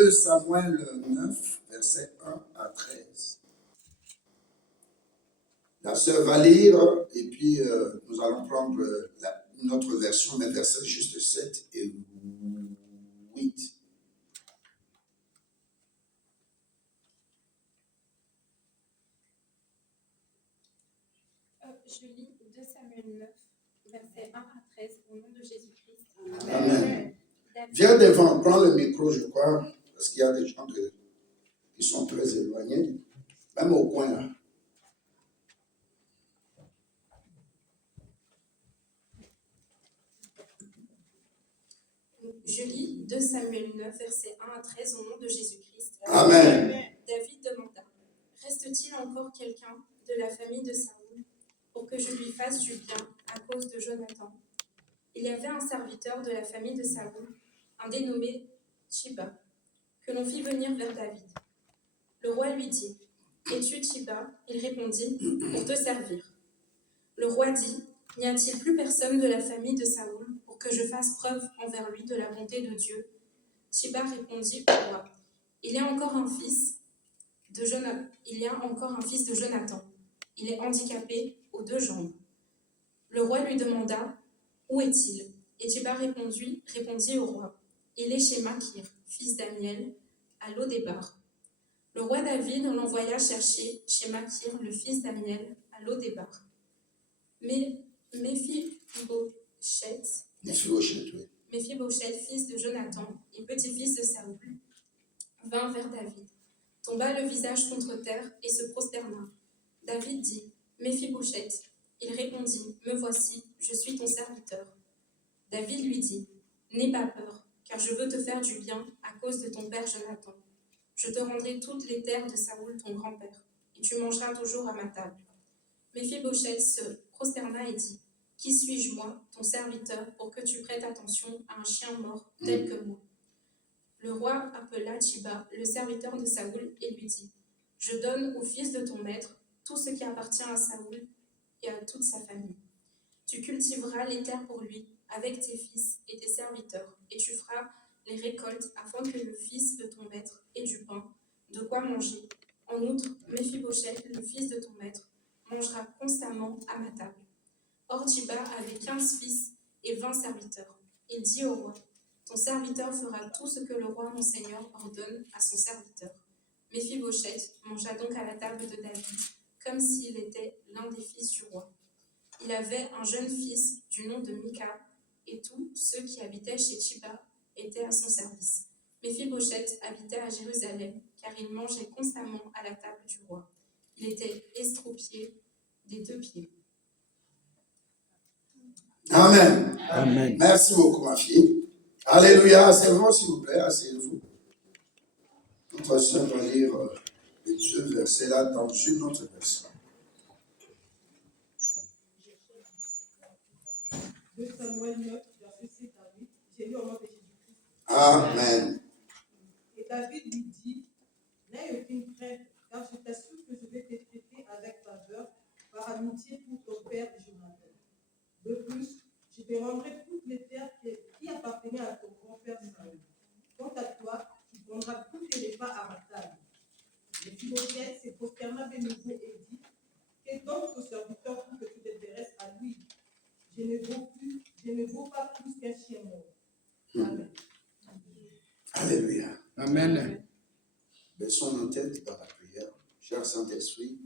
2 Samuel 9, versets 1 à 13. La sœur va lire et puis nous allons prendre une autre version, mais versets juste 7 et 8. Je lis 2 Samuel 9, versets 1 à 13, au nom de Jésus-Christ. Amen. Viens devant, prends le micro, je crois, parce qu'il y a des gens qui sont très éloignés, même au coin là. Je lis 2 Samuel 9, versets 1 à 13, au nom de Jésus-Christ. Amen. David demanda, reste-t-il encore quelqu'un de la famille de Saül pour que je lui fasse du bien à cause de Jonathan? Il y avait un serviteur de la famille de Saül, un dénommé Tchiba, que l'on fit venir vers David. Le roi lui dit, es-tu Tchiba? Il répondit, pour te servir. Le roi dit, n'y a-t-il plus personne de la famille de Saül pour que je fasse preuve envers lui de la bonté de Dieu? Tchiba répondit au roi, il y a encore un fils de Jonathan. Il est handicapé aux 2 jambes. Le roi lui demanda, où est-il? Et Tchiba répondit au roi, il est chez Makir, fils d'Amiel, à Lodébar. Le roi David l'envoya chercher chez Makir, le fils d'Amiel, à Lodébar. Mais Méphibosheth, fils de Jonathan et petit-fils de Saül, vint vers David, tomba le visage contre terre et se prosterna. David dit, Méphibosheth. Il répondit, me voici, je suis ton serviteur. David lui dit, n'aie pas peur, car je veux te faire du bien à cause de ton père Jonathan. Je te rendrai toutes les terres de Saül ton grand-père, et tu mangeras toujours à ma table. Méphibosheth se prosterna et dit, qui suis-je moi, ton serviteur, pour que tu prêtes attention à un chien mort tel que moi? Le roi appela Tchiba, le serviteur de Saül, et lui dit, je donne au fils de ton maître tout ce qui appartient à Saül et à toute sa famille. Tu cultiveras les terres pour lui, avec tes fils et tes serviteurs, et tu feras les récoltes afin que le fils de ton maître ait du pain, de quoi manger. En outre, Méphibosheth, le fils de ton maître, mangera constamment à ma table. Or Tchiba avait 15 fils et 20 serviteurs. Il dit au roi, ton serviteur fera tout ce que le roi mon seigneur ordonne à son serviteur. Méphibosheth mangea donc à la table de David, comme s'il était l'un des fils du roi. Il avait un jeune fils du nom de Mika, et tous ceux qui habitaient chez Tchiba étaient à son service. Méphibosheth habitait à Jérusalem, car il mangeait constamment à la table du roi. Il était estropié des 2 pieds. Amen. Amen. Merci beaucoup, ma fille. Alléluia. Asseyez-vous, s'il vous plaît. Asseyez-vous. Notre sœur va lire les 2 versets là dans une autre version. 2 Samuel 9, verset 7 à 8. J'ai lu au nom de Jésus-Christ. Amen. Et David lui dit, n'aie aucune crainte, car je t'assure que je vais te traiter avec faveur par amitié pour ton père Jonathan. De plus, je te rendrai toutes les terres qui appartenaient à ton grand-père Saül. Quant à toi, tu prendras toutes les pas à ma table. Méphibosheth se prosterna de nouveau et dit, qu'est donc ton serviteur pour que tu t'intéresses à lui? Je ne vaux pas plus qu'un chien mort. Amen. Alléluia. Amen. Baissons nos têtes par la prière. Cher Saint-Esprit,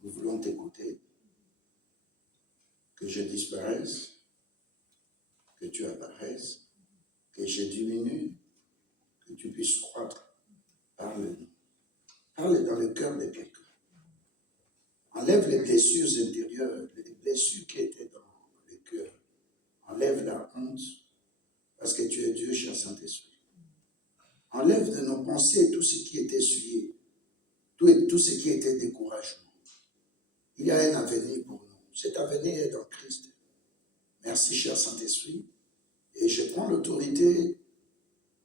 nous voulons t'écouter. Que je disparaisse, que tu apparaisses, que je diminue, que tu puisses croître. Parle-nous. Parle dans le cœur de quelqu'un. Enlève les blessures intérieures, les blessures qui étaient dans le cœur. Enlève la honte, parce que tu es Dieu, cher Saint-Esprit. Enlève de nos pensées tout ce qui est essuyé, tout ce qui était découragement. Il y a un avenir pour nous. Cet avenir est dans Christ. Merci, cher Saint-Esprit. Et je prends l'autorité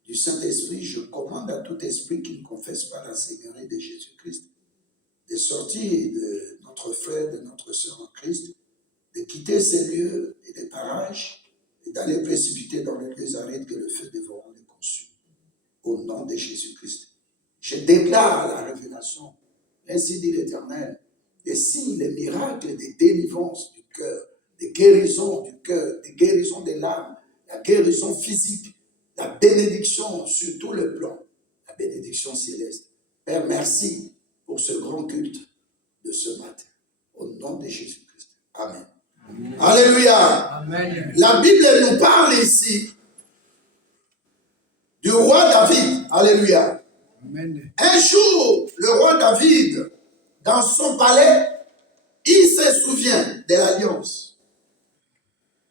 du Saint-Esprit. Je commande à tout esprit qui ne confesse pas la Seigneurie de Jésus-Christ de sortir de notre frère, de notre sœur en Christ, de quitter ces lieux et les parages et d'aller précipiter dans les lieux arides que le feu dévorant les consume. au nom de Jésus-Christ. Je déclare la révélation, ainsi dit l'Éternel, des signes, des miracles, des délivrances du cœur, des guérisons du cœur, des guérisons des larmes, la guérison physique, la bénédiction sur tout le plan, la bénédiction céleste. Père, merci pour ce grand culte de ce matin. Au nom de Jésus-Christ. Amen. Amen. Alléluia. Amen. La Bible nous parle ici du roi David. Alléluia. Amen. Un jour, le roi David, dans son palais, il se souvient de l'alliance.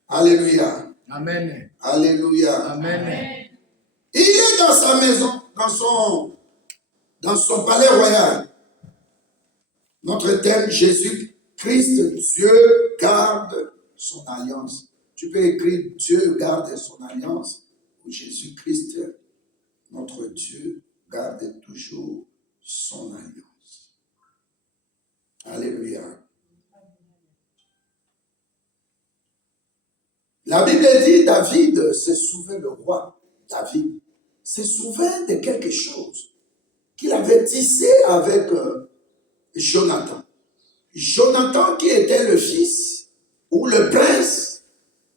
Alléluia. Amen. Alléluia. Amen. Il est dans sa maison, dans son palais royal. Notre thème, Jésus-Christ, Dieu garde son alliance. Tu peux écrire Dieu garde son alliance ou Jésus-Christ, notre Dieu, garde toujours son alliance. Alléluia. La Bible dit David se souvint, le roi David se souvint de quelque chose qu'il avait tissé avec Jonathan. Jonathan qui était le fils ou le prince,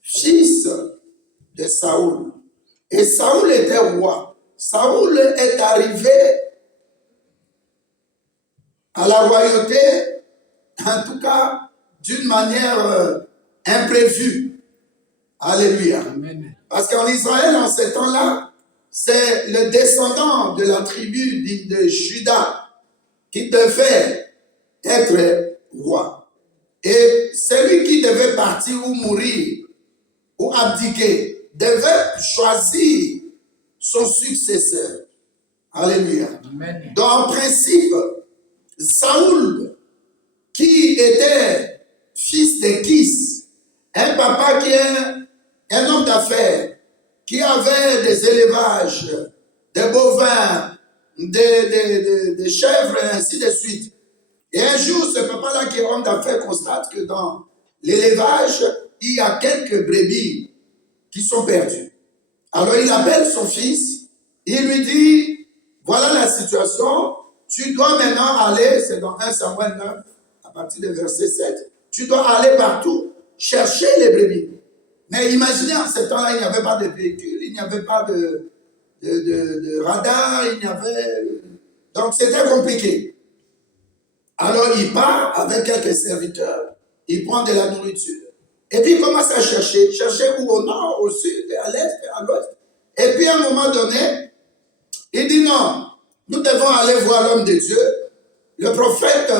fils de Saoul. Et Saoul était roi. Saoul est arrivé à la royauté, en tout cas d'une manière imprévue. Alléluia. Amen. Parce qu'en Israël, en ce temps-là, c'est le descendant de la tribu de Juda qui devait être roi. Et celui qui devait partir ou mourir ou abdiquer devait choisir son successeur. Alléluia. Amen. Donc en principe, Saoul, qui était fils de Kis, un papa qui est un homme d'affaires, qui avait des élevages, des bovins, des chèvres, et ainsi de suite. Et un jour, ce papa-là qui est homme d'affaires constate que dans l'élevage, il y a quelques brebis qui sont perdues. Alors il appelle son fils, il lui dit, voilà la situation, tu dois maintenant aller, c'est dans 1 Samuel 9, à partir du verset 7, tu dois aller partout chercher les brebis. Mais imaginez, en ce temps-là, il n'y avait pas de véhicule, il n'y avait pas de radar, il n'y avait... Donc c'était compliqué. Alors il part avec quelques serviteurs, il prend de la nourriture, et puis il commence à chercher où, au nord, au sud, à l'est, à l'ouest. Et puis à un moment donné, il dit non, nous devons aller voir l'homme de Dieu, le prophète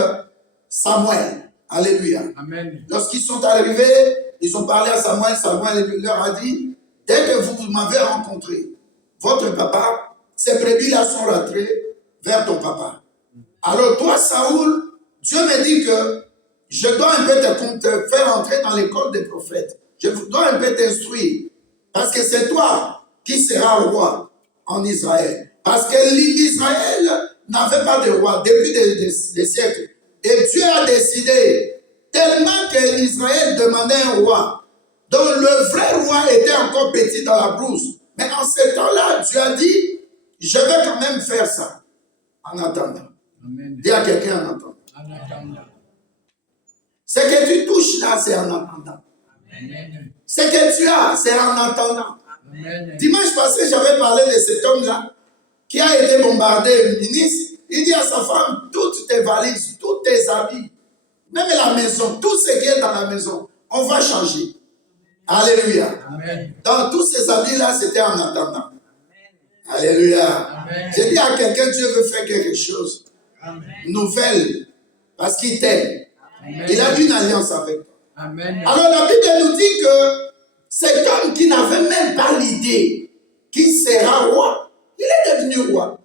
Samuel. Alléluia. Amen. Lorsqu'ils sont arrivés, ils ont parlé à Samuel, Samuel leur a dit, dès que vous m'avez rencontré, votre papa, ces brebis-là sont rentrées vers ton papa. Alors toi, Saoul, Dieu me dit que je dois un peu te faire entrer dans l'école des prophètes. Je dois un peu t'instruire. Parce que c'est toi qui seras roi en Israël. Parce que l'Israël n'avait pas de roi depuis des siècles. Et Dieu a décidé, tellement que l'Israël demandait un roi, dont le vrai roi était encore petit dans la brousse. Mais en ce temps-là, Dieu a dit, je vais quand même faire ça. En attendant. Amen. Dis à quelqu'un en attendant. En attendant. Ce que tu touches là, c'est en attendant. Amen. Ce que tu as, c'est en attendant. Amen. Dimanche passé, j'avais parlé de cet homme-là qui a été bombardé, ministre. Il dit à sa femme, toutes tes valises, tous tes habits, même la maison, tout ce qui est dans la maison, on va changer. Alléluia. Amen. Dans tous ces habits-là, c'était en attendant. Amen. Alléluia. Amen. J'ai dit à quelqu'un, Dieu veut faire quelque chose. Amen. Nouvelle. Parce qu'il t'aime. Il a une alliance avec toi. Amen. Alors la Bible nous dit que cet homme qui n'avait même pas l'idée qu'il sera roi, il est devenu roi.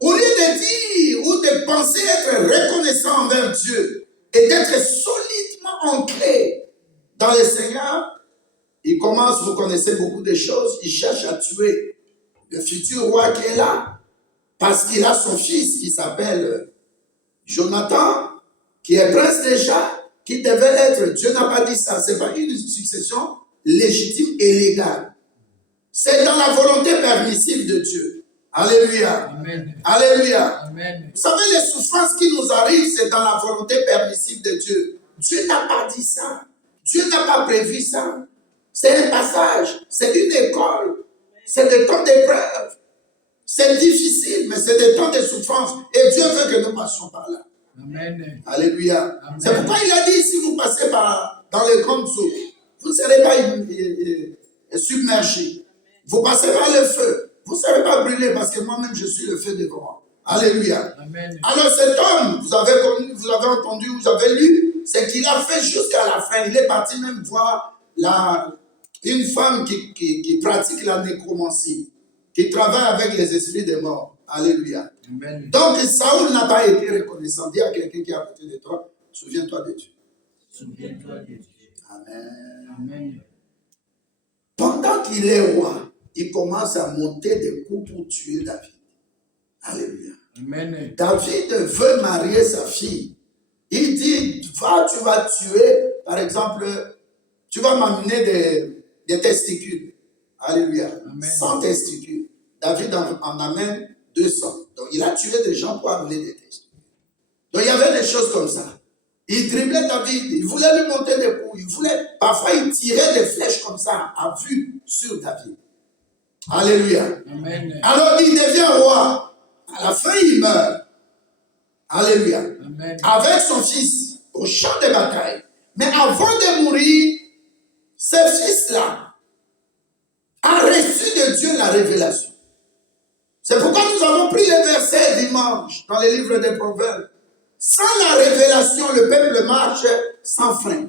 Au lieu de dire ou de penser être reconnaissant envers Dieu et d'être solidement ancré dans le Seigneur, il commence, vous connaissez beaucoup de choses, il cherche à tuer le futur roi qui est là, parce qu'il a son fils qui s'appelle Jonathan, qui est prince déjà, qui devait être, Dieu n'a pas dit ça, ce n'est pas une succession légitime et légale. C'est dans la volonté permissive de Dieu. Alléluia. Amen. Alléluia. Amen. Vous savez, les souffrances qui nous arrivent, c'est dans la volonté permissive de Dieu. Dieu n'a pas dit ça. Dieu n'a pas prévu ça. C'est un passage. C'est une école. C'est des temps d'épreuve. C'est difficile, mais c'est des temps de souffrance. Et Dieu veut que nous passions par là. Amen. Alléluia. Amen. C'est pourquoi il a dit, si vous passez dans les grandes eaux, vous ne serez pas submergés. Vous passerez par le feu. Vous ne serez pas brûlés parce que moi-même, je suis le feu dévorant. Alléluia. Amen. Alors cet homme, vous avez entendu, vous avez lu, c'est qu'il a fait jusqu'à la fin. Il est parti même voir une femme qui pratique la nécromancie, qui travaille avec les esprits des morts. Alléluia. Amen. Donc Saoul n'a pas été reconnaissant. Dis à quelqu'un qui est à côté de toi, souviens-toi de Dieu. Souviens-toi de Dieu. Amen. Amen. Pendant qu'il est roi, il commence à monter des coups pour tuer David. Alléluia. Amen. David veut marier sa fille. Il dit, tu vas tuer, par exemple, tu vas m'amener des testicules. Alléluia. Amen. 100 testicules. David en amène 200. Donc il a tué des gens pour amener des testicules. Donc il y avait des choses comme ça. Il driblait David, il voulait lui monter des coups, parfois il tirait des flèches comme ça, à vue sur David. Alléluia. Amen. Alors il devient roi. À la fin, il meurt. Alléluia. Amen. Avec son fils au champ de bataille. Mais avant de mourir, ce fils-là a reçu de Dieu la révélation. C'est pourquoi nous avons pris les versets dimanche dans les livres des Proverbes. Sans la révélation, le peuple marche sans frein.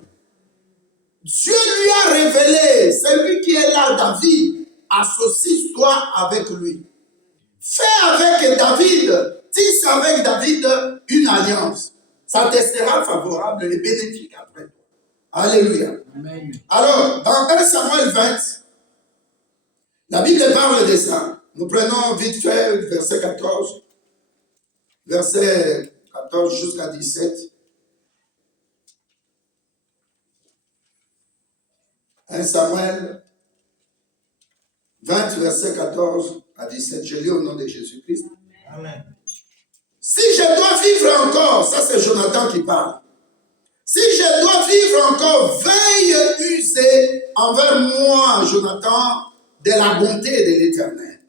Dieu lui a révélé, celui qui est là, David, associe-toi avec lui. Fais avec David, tisse avec David une alliance. Ça te sera favorable et bénéfique après toi. Alléluia. Amen. Alors, dans 1 Samuel 20, la Bible parle de ça. Nous prenons vite fait verset 14. Verset 14 jusqu'à 17. 1 Samuel 20, verset 14 à 17. Je lis au nom de Jésus-Christ. Amen. Si je dois vivre encore, ça c'est Jonathan qui parle. Si je dois vivre encore, veille user envers moi, Jonathan, de la bonté de l'Éternel.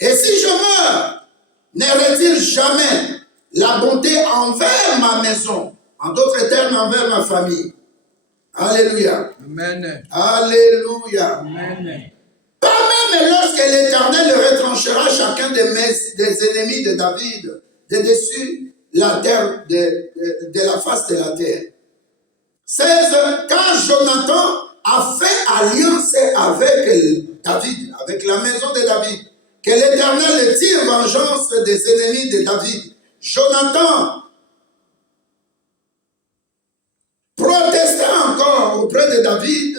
Et si je meurs, ne retire jamais la bonté envers ma maison, en d'autres termes, envers ma famille. Alléluia. Amen. Alléluia. Amen. Pas même lorsque l'Éternel retranchera chacun des ennemis de David de dessus la terre, de la face de la terre. 16. Quand Jonathan a fait alliance avec David, avec la maison de David, que l'Éternel tire vengeance des ennemis de David. Jonathan protesta encore auprès de David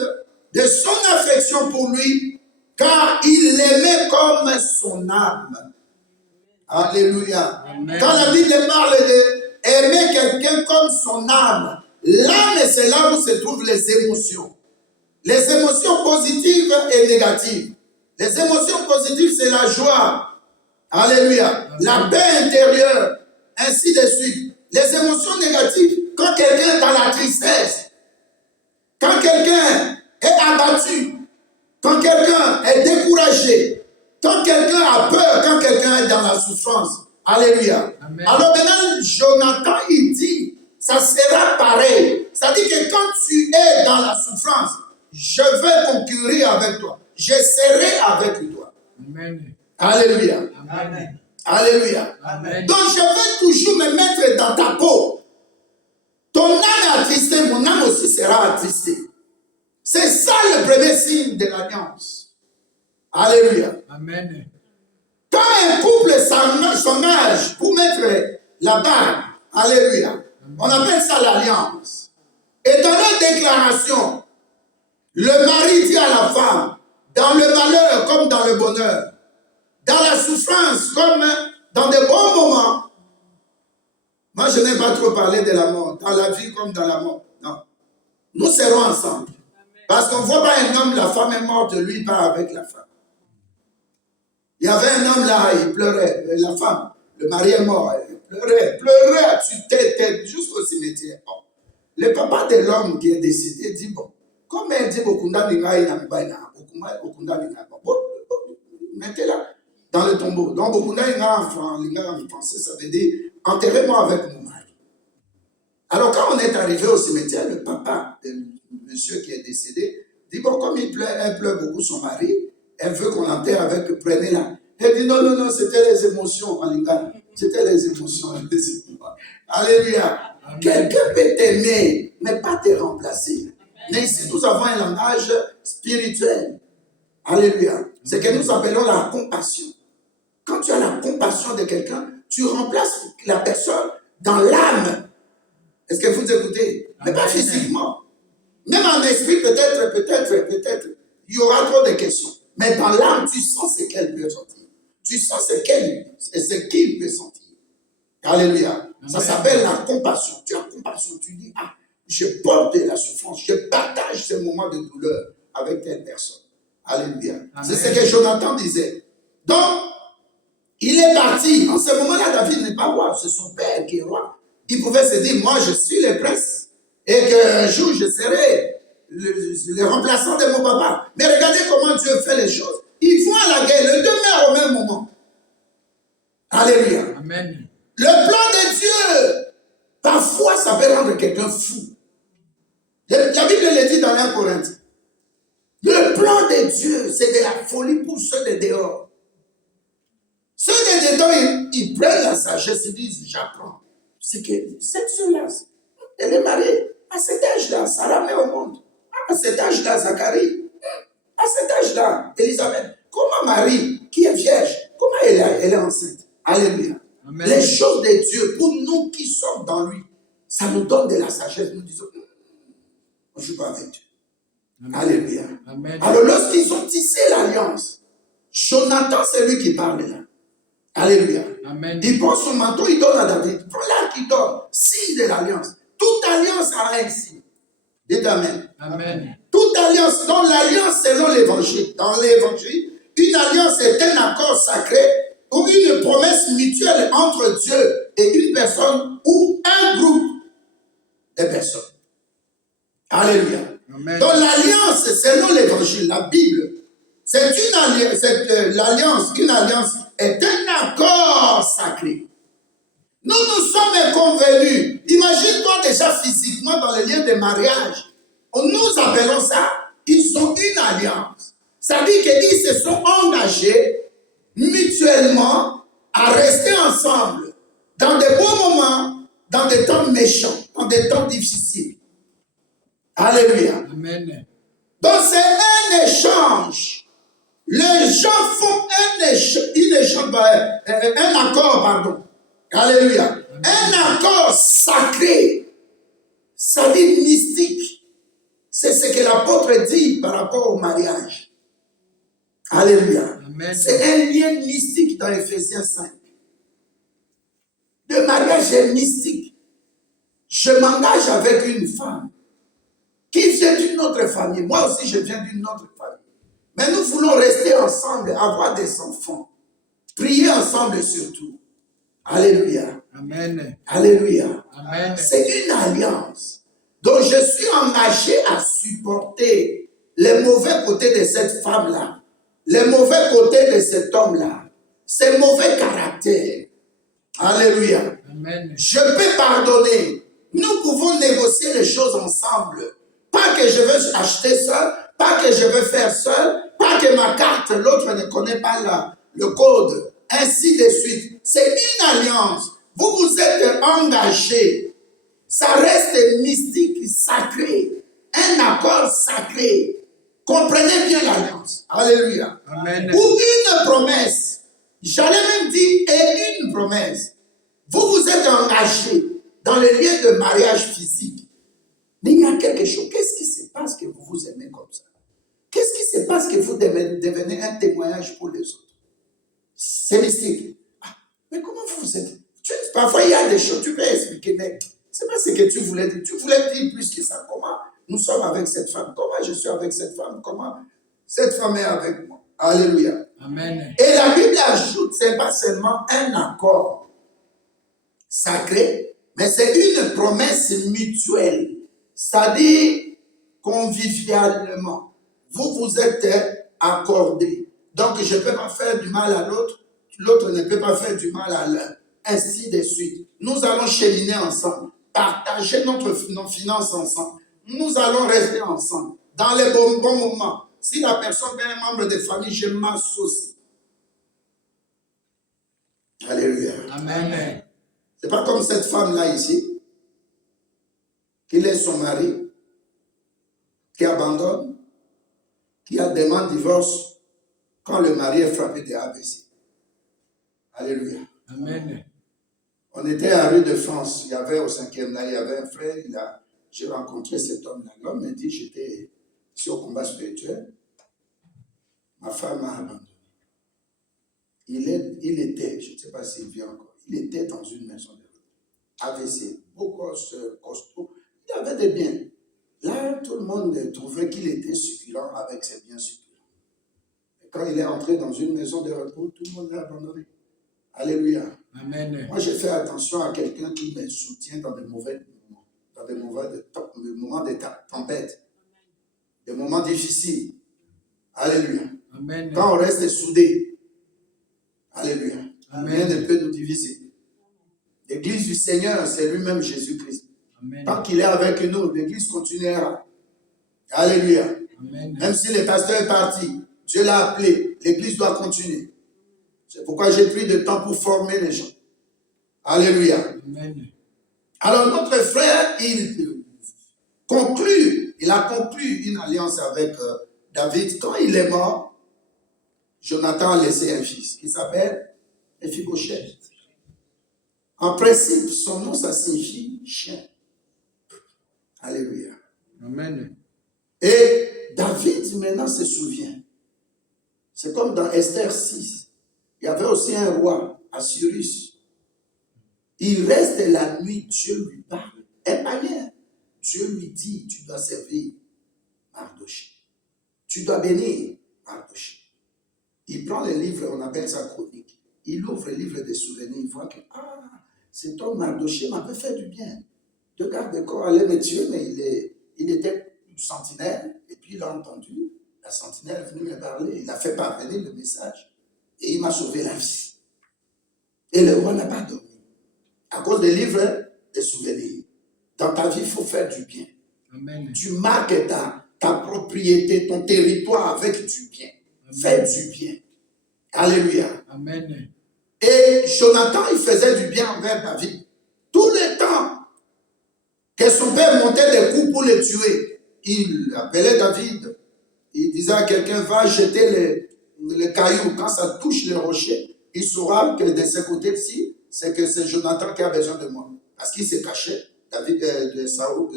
de son affection pour lui, car il l'aimait comme son âme. Alléluia. Amen. Quand la Bible parle d'aimer quelqu'un comme son âme, l'âme, c'est là où se trouvent les émotions. Les émotions positives et négatives. Les émotions positives, c'est la joie. Alléluia. La paix intérieure. Ainsi de suite. Les émotions négatives, quand quelqu'un est dans la tristesse, quand quelqu'un est abattu, quand quelqu'un est découragé, quand quelqu'un a peur, quand quelqu'un est dans la souffrance. Alléluia. Amen. Alors maintenant, Jonathan, il dit, ça sera pareil. C'est-à-dire que quand tu es dans la souffrance, je vais concourir avec toi. Je serai avec toi. Amen. Alléluia. Amen. Alléluia. Amen. Donc je vais toujours me mettre dans ta peau. Ton âme est attristée, mon âme aussi sera attristée. C'est ça le premier signe de l'alliance. Alléluia. Amen. Quand un couple s'engage pour mettre la bague, alléluia, on appelle ça l'alliance. Et dans leur déclaration, le mari dit à la femme, dans le malheur comme dans le bonheur, dans la souffrance comme dans de bons moments. Moi, je n'ai pas trop parlé de la mort, dans la vie comme dans la mort. Non. Nous serons ensemble. Parce qu'on ne voit pas un homme, la femme est morte, lui part avec la femme. Il y avait un homme là, il pleurait. La femme, le mari est mort. Il pleurait à tue-tête jusqu'au cimetière. Bon. Le papa de l'homme qui est décédé dit, bon, comme elle dit, mettez-la dans le tombeau. Donc, en français, ça veut dire, enterrez-moi avec mon mari. Alors, quand on est arrivé au cimetière, le papa de monsieur qui est décédé dit, bon, comme elle pleure beaucoup son mari, elle veut qu'on l'enterre avec, prenez-la. Elle dit, non, non, non, c'était les émotions, en lingala. C'était les émotions. Alléluia. Quelqu'un peut t'aimer, mais pas te remplacer. Mais ici, nous avons un langage spirituel. Alléluia. C'est que nous appelons la compassion. Quand tu as la compassion de quelqu'un, tu remplaces la personne dans l'âme. Est-ce que vous écoutez? Mais pas physiquement. Même en esprit, peut-être, il y aura trop de questions. Mais dans l'âme, tu sens ce qu'elle peut sentir. Tu sens ce qu'il peut sentir. Alléluia. Ça s'appelle la compassion. Tu as compassion. Tu dis, ah, je porte la souffrance. Je partage ce moment de douleur avec telle personne. Alléluia. C'est ce que Jonathan disait. Donc, il est parti. En ce moment-là, David n'est pas roi. C'est son père qui est roi. Il pouvait se dire, moi, je suis le prince. Et qu'un jour, je serai le remplaçant de mon papa. Mais regardez comment Dieu fait les choses. Ils vont à la guerre, les deux meurent au même moment. Alléluia. Amen. Le plan de Dieu, parfois, ça peut rendre quelqu'un fou. La Bible le dit dans 1 Corinthiens. Le plan de Dieu, c'est de la folie pour ceux de dehors. Ceux de dedans, ils prennent la sagesse, ils disent, j'apprends. C'est que cette soeur-là, elle est mariée. À cet âge-là, Sarah met au monde. À cet âge-là, Zacharie. À cet âge-là, Élisabeth. Comment Marie, qui est vierge, comment elle est enceinte? Alléluia. Amen. Les choses de Dieu, pour nous qui sommes dans lui, ça nous donne de la sagesse. Nous disons, on ne joue pas avec Dieu. Amen. Alléluia. Amen. Alors, lorsqu'ils ont tissé l'alliance, Jonathan, c'est lui qui parle là. Alléluia. Amen. Il prend son manteau, il donne à David. Prends l'arc, il donne. Signe de l'alliance. Toute alliance a un signe. Dites Amen. Amen. Toute alliance, dans l'alliance selon l'évangile. Dans l'évangile, une alliance est un accord sacré ou une promesse mutuelle entre Dieu et une personne ou un groupe de personnes. Alléluia. Amen. Dans l'alliance selon l'évangile, la Bible, c'est une alliance. Une alliance est un accord sacré. Nous sommes convenus. Imagine-toi déjà physiquement dans les liens de mariage. Nous appelons ça, ils ont une alliance. Ça veut dire qu'ils se sont engagés mutuellement à rester ensemble dans des bons moments, dans des temps méchants, dans des temps difficiles. Alléluia. Amen. Donc c'est un échange. Les gens font un accord, pardon. Alléluia. Amen. Un accord sacré. Ça dit mystique. C'est ce que l'apôtre dit par rapport au mariage. Alléluia. Amen. C'est un lien mystique dans Ephésiens 5. Le mariage est mystique. Je m'engage avec une femme qui vient d'une autre famille. Moi aussi, je viens d'une autre famille. Mais nous voulons rester ensemble, avoir des enfants. Prier ensemble surtout. Alléluia. Amen. Alléluia. Amen. C'est une alliance. Donc je suis engagé à supporter les mauvais côtés de cette femme-là, les mauvais côtés de cet homme-là, ses mauvais caractères. Alléluia. Amen. Je peux pardonner. Nous pouvons négocier les choses ensemble. Pas que je veux acheter seul, pas que je veux faire seul, pas que ma carte, l'autre ne connaît pas le code, ainsi de suite. C'est une alliance. Vous vous êtes engagés. Ça reste mystique, sacré. Un accord sacré. Comprenez bien l'alliance. Alléluia. Amen. Ou une promesse. J'allais même dire, et une promesse. Vous vous êtes engagés dans les liens de mariage physique. Mais il y a quelque chose. Qu'est-ce qui se passe que vous vous aimez comme ça? Qu'est-ce qui se passe que vous devenez un témoignage pour les autres? C'est mystique. Ah, mais comment vous êtes? Parfois, il y a des choses, tu peux expliquer, mais ce n'est pas ce que tu voulais dire. Tu voulais dire plus que ça. Comment nous sommes avec cette femme? Comment je suis avec cette femme? Comment cette femme est avec moi? Alléluia. Amen. Et la Bible ajoute, ce n'est pas seulement un accord sacré, mais c'est une promesse mutuelle, c'est-à-dire convivialement. Vous vous êtes accordés. Donc, je ne peux pas faire du mal à l'autre, l'autre ne peut pas faire du mal à l'un, ainsi de suite. Nous allons cheminer ensemble, partager nos finances ensemble. Nous allons rester ensemble dans les bons moments. Si la personne est un membre de famille, je m'associe. Alléluia. Amen. C'est pas comme cette femme-là ici, qui laisse son mari, qui abandonne, qui a demandé divorce quand le mari est frappé de AVC. Alléluia. Amen. On était à rue de France, il y avait au 5e là, il y avait un frère, j'ai rencontré cet homme-là. L'homme m'a dit, j'étais ici au combat spirituel, ma femme m'a abandonné. Il était, je ne sais pas s'il vit encore, il était dans une maison de AVC, beau gosse, costaud, il avait des biens. Là, tout le monde trouvait qu'il était succulent avec ses biens succulents. Et quand il est entré dans une maison de repos, tout le monde l'a abandonné. Alléluia. Amen. Moi, j'ai fait attention à quelqu'un qui me soutient dans des mauvais moments, dans des moments de tempête, des moments difficiles. Alléluia. Amen. Quand on reste soudés, alléluia, Amen. rien ne peut nous diviser. L'église du Seigneur, c'est lui-même Jésus-Christ. Amen. Tant qu'il est avec nous, l'église continuera. Alléluia. Amen. Même si le pasteur est parti, Dieu l'a appelé, l'église doit continuer. C'est pourquoi j'ai pris de temps pour former les gens. Alléluia. Amen. Alors notre frère, il a conclu une alliance avec David. Quand il est mort, Jonathan a laissé un fils qui s'appelle Méphibosheth. En principe, son nom, ça signifie chien. Alléluia. Amen. Et David, maintenant, se souvient. C'est comme dans Esther 6. Il y avait aussi un roi, Assyrus. Il reste la nuit, Dieu lui parle. Un païen. Dieu lui dit, tu dois servir Mardochée. Tu dois bénir Mardochée. Il prend le livre, on appelle ça chronique. Il ouvre le livre des souvenirs, il voit que, cet homme Mardochée m'avait fait du bien. Le garde de corps allait me tuer, mais il était sentinelle. Et puis il a entendu, la sentinelle est venue me parler. Il a fait parvenir le message. Et il m'a sauvé la vie. Et le roi n'a pas dormi. À cause des livres des souvenirs. Dans ta vie, il faut faire du bien. Amen. Tu marques ta propriété, ton territoire avec du bien. Fais du bien. Alléluia. Amen. Et Jonathan, il faisait du bien envers David. Tout le temps que son père montait des coups pour le tuer, il appelait David. Il disait à quelqu'un, va jeter les cailloux. Quand ça touche les rochers, il saura que de ce côté-ci, c'est que c'est Jonathan qui a besoin de moi. Parce qu'il s'est caché. Saoul,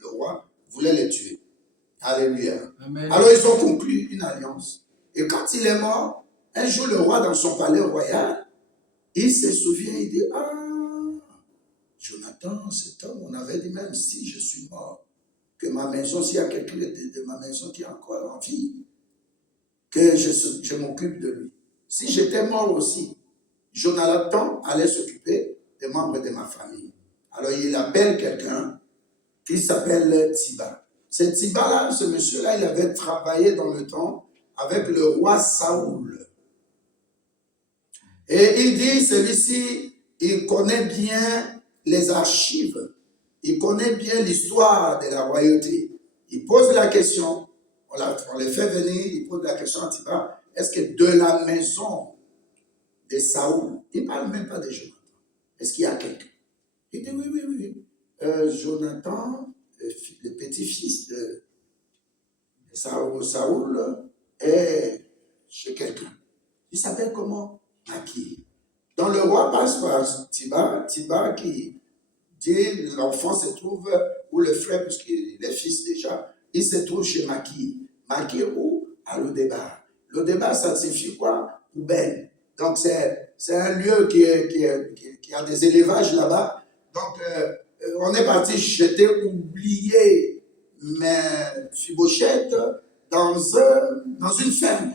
le roi, voulait les tuer. Alléluia. Amen. Alors ils ont conclu une alliance. Et quand il est mort, un jour le roi dans son palais royal, il se souvient, il dit, Jonathan, cet homme, on avait dit même si je suis mort, que ma maison, s'il y a quelqu'un de ma maison qui est encore en vie, que je m'occupe de lui. Si j'étais mort aussi, Jonathan allait s'occuper des membres de ma famille. Alors il appelle quelqu'un qui s'appelle Tiba. C'est Tiba-là, ce monsieur-là, il avait travaillé dans le temps avec le roi Saoul. Et il dit, celui-ci, il connaît bien les archives. Il connaît bien l'histoire de la royauté. Il pose la question, on les fait venir, il pose la question à Tiba, est-ce que de la maison de Saoul, il ne parle même pas de Jonathan, est-ce qu'il y a quelqu'un? Il dit oui. Jonathan, le petit-fils de Saoul, est chez quelqu'un. Il s'appelle comment? Makir. Donc le roi passe par Tiba qui dit l'enfant se trouve, ou le frère, puisqu'il est fils déjà, il se trouve chez Makir. Makir où? À Lo-Débar. Lo-Débar, ça signifie quoi? Poubelle. Donc c'est un lieu qui a des élevages là-bas. Donc on est parti jeter, oublier Méphibosheth dans une ferme.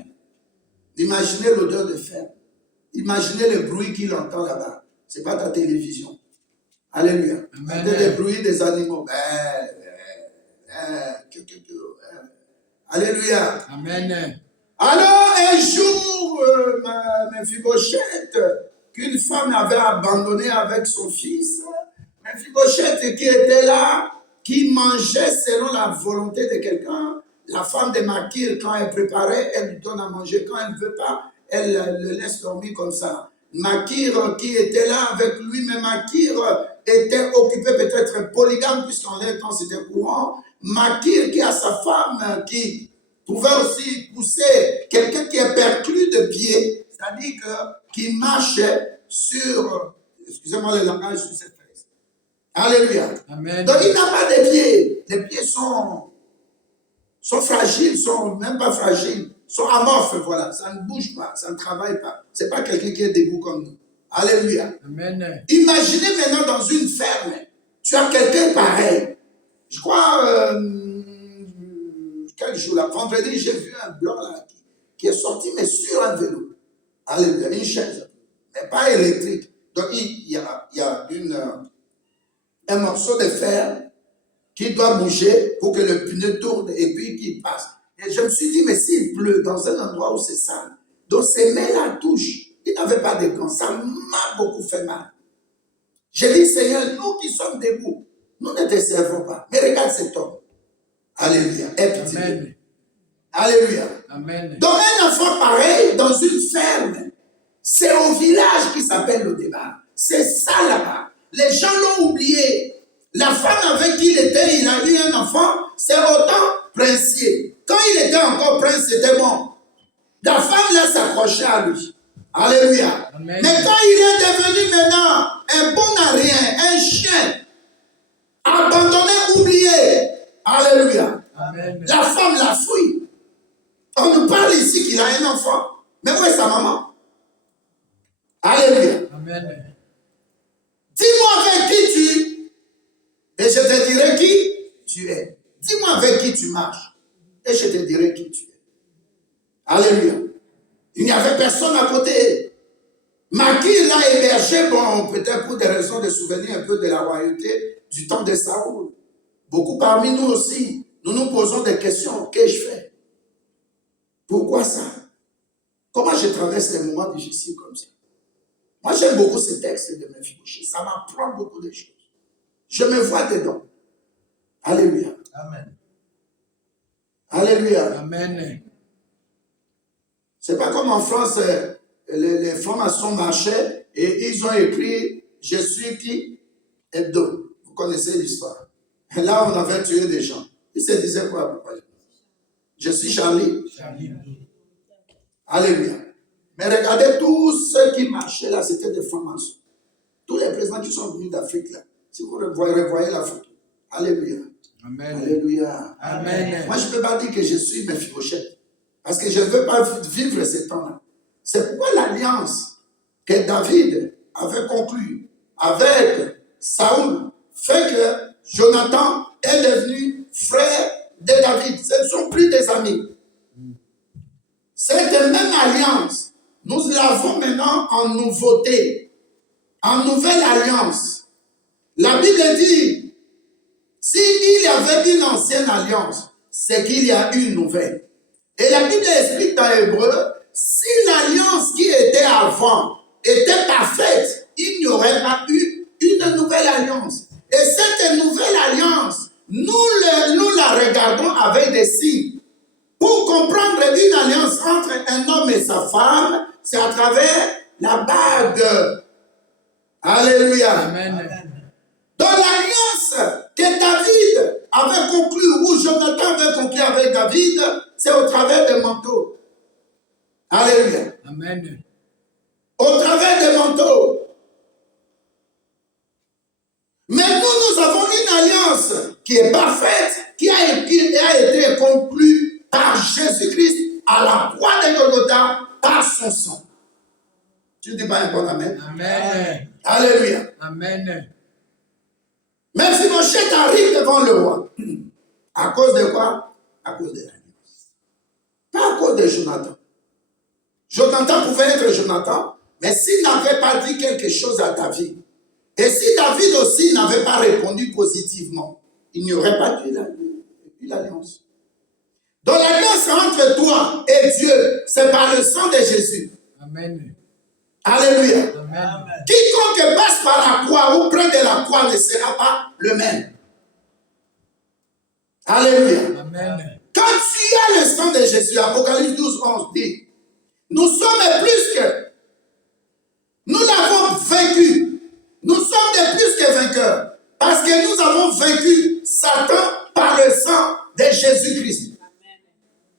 Imaginez l'odeur de fer. Imaginez le bruit qu'il entend là-bas. Ce n'est pas ta télévision. Alléluia. Amen. C'est des bruits des animaux. Alléluia. Amen. Alors un jour, Mephibosheth, qu'une femme avait abandonné avec son fils, Mephibosheth qui était là, qui mangeait selon la volonté de quelqu'un, la femme de Makir, quand elle préparait, elle lui donne à manger. Quand elle ne veut pas, elle le laisse dormir comme ça. Makir qui était là avec lui, mais Makir était occupé peut-être polygame, puisqu'en leur temps c'était courant. Makir qui a sa femme qui pouvait aussi pousser quelqu'un qui est perclus de pied, c'est-à-dire qui marchait sur, excusez-moi le langage, sur ses fesses. Alléluia. Amen. Donc il n'a pas de pieds. Les pieds sont fragiles, sont même pas fragiles, sont amorphes, voilà. Ça ne bouge pas, ça ne travaille pas. Ce n'est pas quelqu'un qui est debout comme nous. Alléluia. Amen. Imaginez maintenant dans une ferme, tu as quelqu'un pareil. Je crois, quel jour là, vendredi, j'ai vu un blanc là qui est sorti, mais sur un vélo. Alléluia, une chaise, mais pas électrique. Donc il y a un morceau de fer qui doit bouger pour que le pneu tourne et puis qu'il passe. Et je me suis dit, mais s'il pleut dans un endroit où c'est sale, donc ses mains la touchent, il n'avait pas de gants, ça m'a beaucoup fait mal. J'ai dit, Seigneur, nous qui sommes debout, nous ne te servons pas. Mais regarde cet homme. Alléluia. Amen. Alléluia. Amen. Donc un enfant pareil, dans une ferme, c'est au village qui s'appelle le débat. C'est ça là-bas. Les gens l'ont oublié. La femme avec qui il était, il a eu un enfant, c'est autant princier. Quand il était encore prince, c'était bon. La femme là s'accrochait à lui. Alléluia. Amen. Mais quand il est devenu maintenant un bon à rien, un chien, abandonné, oublié. Alléluia. Amen. La femme l'a fouille. On nous parle ici qu'il a un enfant. Mais où est sa maman? Alléluia. Amen. Dis-moi avec qui tu et je te dirai qui tu es. Dis-moi avec qui tu marches et je te dirai qui tu es. Alléluia. Il n'y avait personne à côté. Makir l'a hébergé, bon, peut-être pour des raisons de souvenir un peu de la royauté du temps de Saoul. Beaucoup parmi nous aussi, nous nous posons des questions. Qu'ai-je fait? Pourquoi ça? Comment je traverse les moments difficiles comme ça? Moi, j'aime beaucoup ce texte de Mephibosheth. Ça m'apprend beaucoup de choses. Je me vois dedans. Alléluia. Amen. Alléluia. Amen. C'est pas comme en France, les francs-maçons marchaient et ils ont écrit « Je suis qui ?» Hebdo. Vous connaissez l'histoire. Et là, on avait tué des gens. Ils se disaient quoi? Je suis Charlie. Charlie. Alléluia. Mais regardez, tous ceux qui marchaient là, c'était des francs-maçons. Tous les présidents qui sont venus d'Afrique là. Si vous revoyez la photo. Alléluia. Amen. Alléluia. Amen. Moi, je ne peux pas dire que je suis Mephibosheth. Parce que je ne veux pas vivre ce temps-là. C'est pourquoi l'alliance que David avait conclue avec Saoul fait que Jonathan est devenu frère de David. Ce ne sont plus des amis. Cette même alliance, nous l'avons maintenant en nouveauté, en nouvelle alliance. La Bible dit, s'il y avait une ancienne alliance, c'est qu'il y a une nouvelle. Et la Bible explique dans Hébreu, si l'alliance qui était avant était parfaite, il n'y aurait pas eu une nouvelle alliance. Et cette nouvelle alliance, nous la regardons avec des signes. Pour comprendre une alliance entre un homme et sa femme, c'est à travers la bague. Alléluia. Amen. Dans l'alliance que David avait conclue, ou Jonathan avait conclu avec David, c'est au travers des manteaux. Alléluia. Amen. Au travers des manteaux. Mais nous avons une alliance qui est parfaite, qui a été conclue par Jésus-Christ à la croix de Golgotha par son sang. Tu ne dis pas un bon amen? Amen. Alléluia. Amen. Mephibosheth arrive devant le roi. À cause de quoi? À cause de l'alliance. Pas à cause de Jonathan. Jonathan pouvait être Jonathan, mais s'il n'avait pas dit quelque chose à David, et si David aussi n'avait pas répondu positivement, il n'y aurait pas eu l'alliance. Donc l'alliance entre toi et Dieu, c'est par le sang de Jésus. Amen. Alléluia. Amen. Quiconque passe par la croix ou près de la croix ne sera pas le même. Alléluia. Amen. Quand tu as le sang de Jésus, Apocalypse 12, 11 dit, nous sommes plus que, nous l'avons vaincu, nous sommes de plus que vainqueurs, parce que nous avons vaincu Satan par le sang de Jésus-Christ.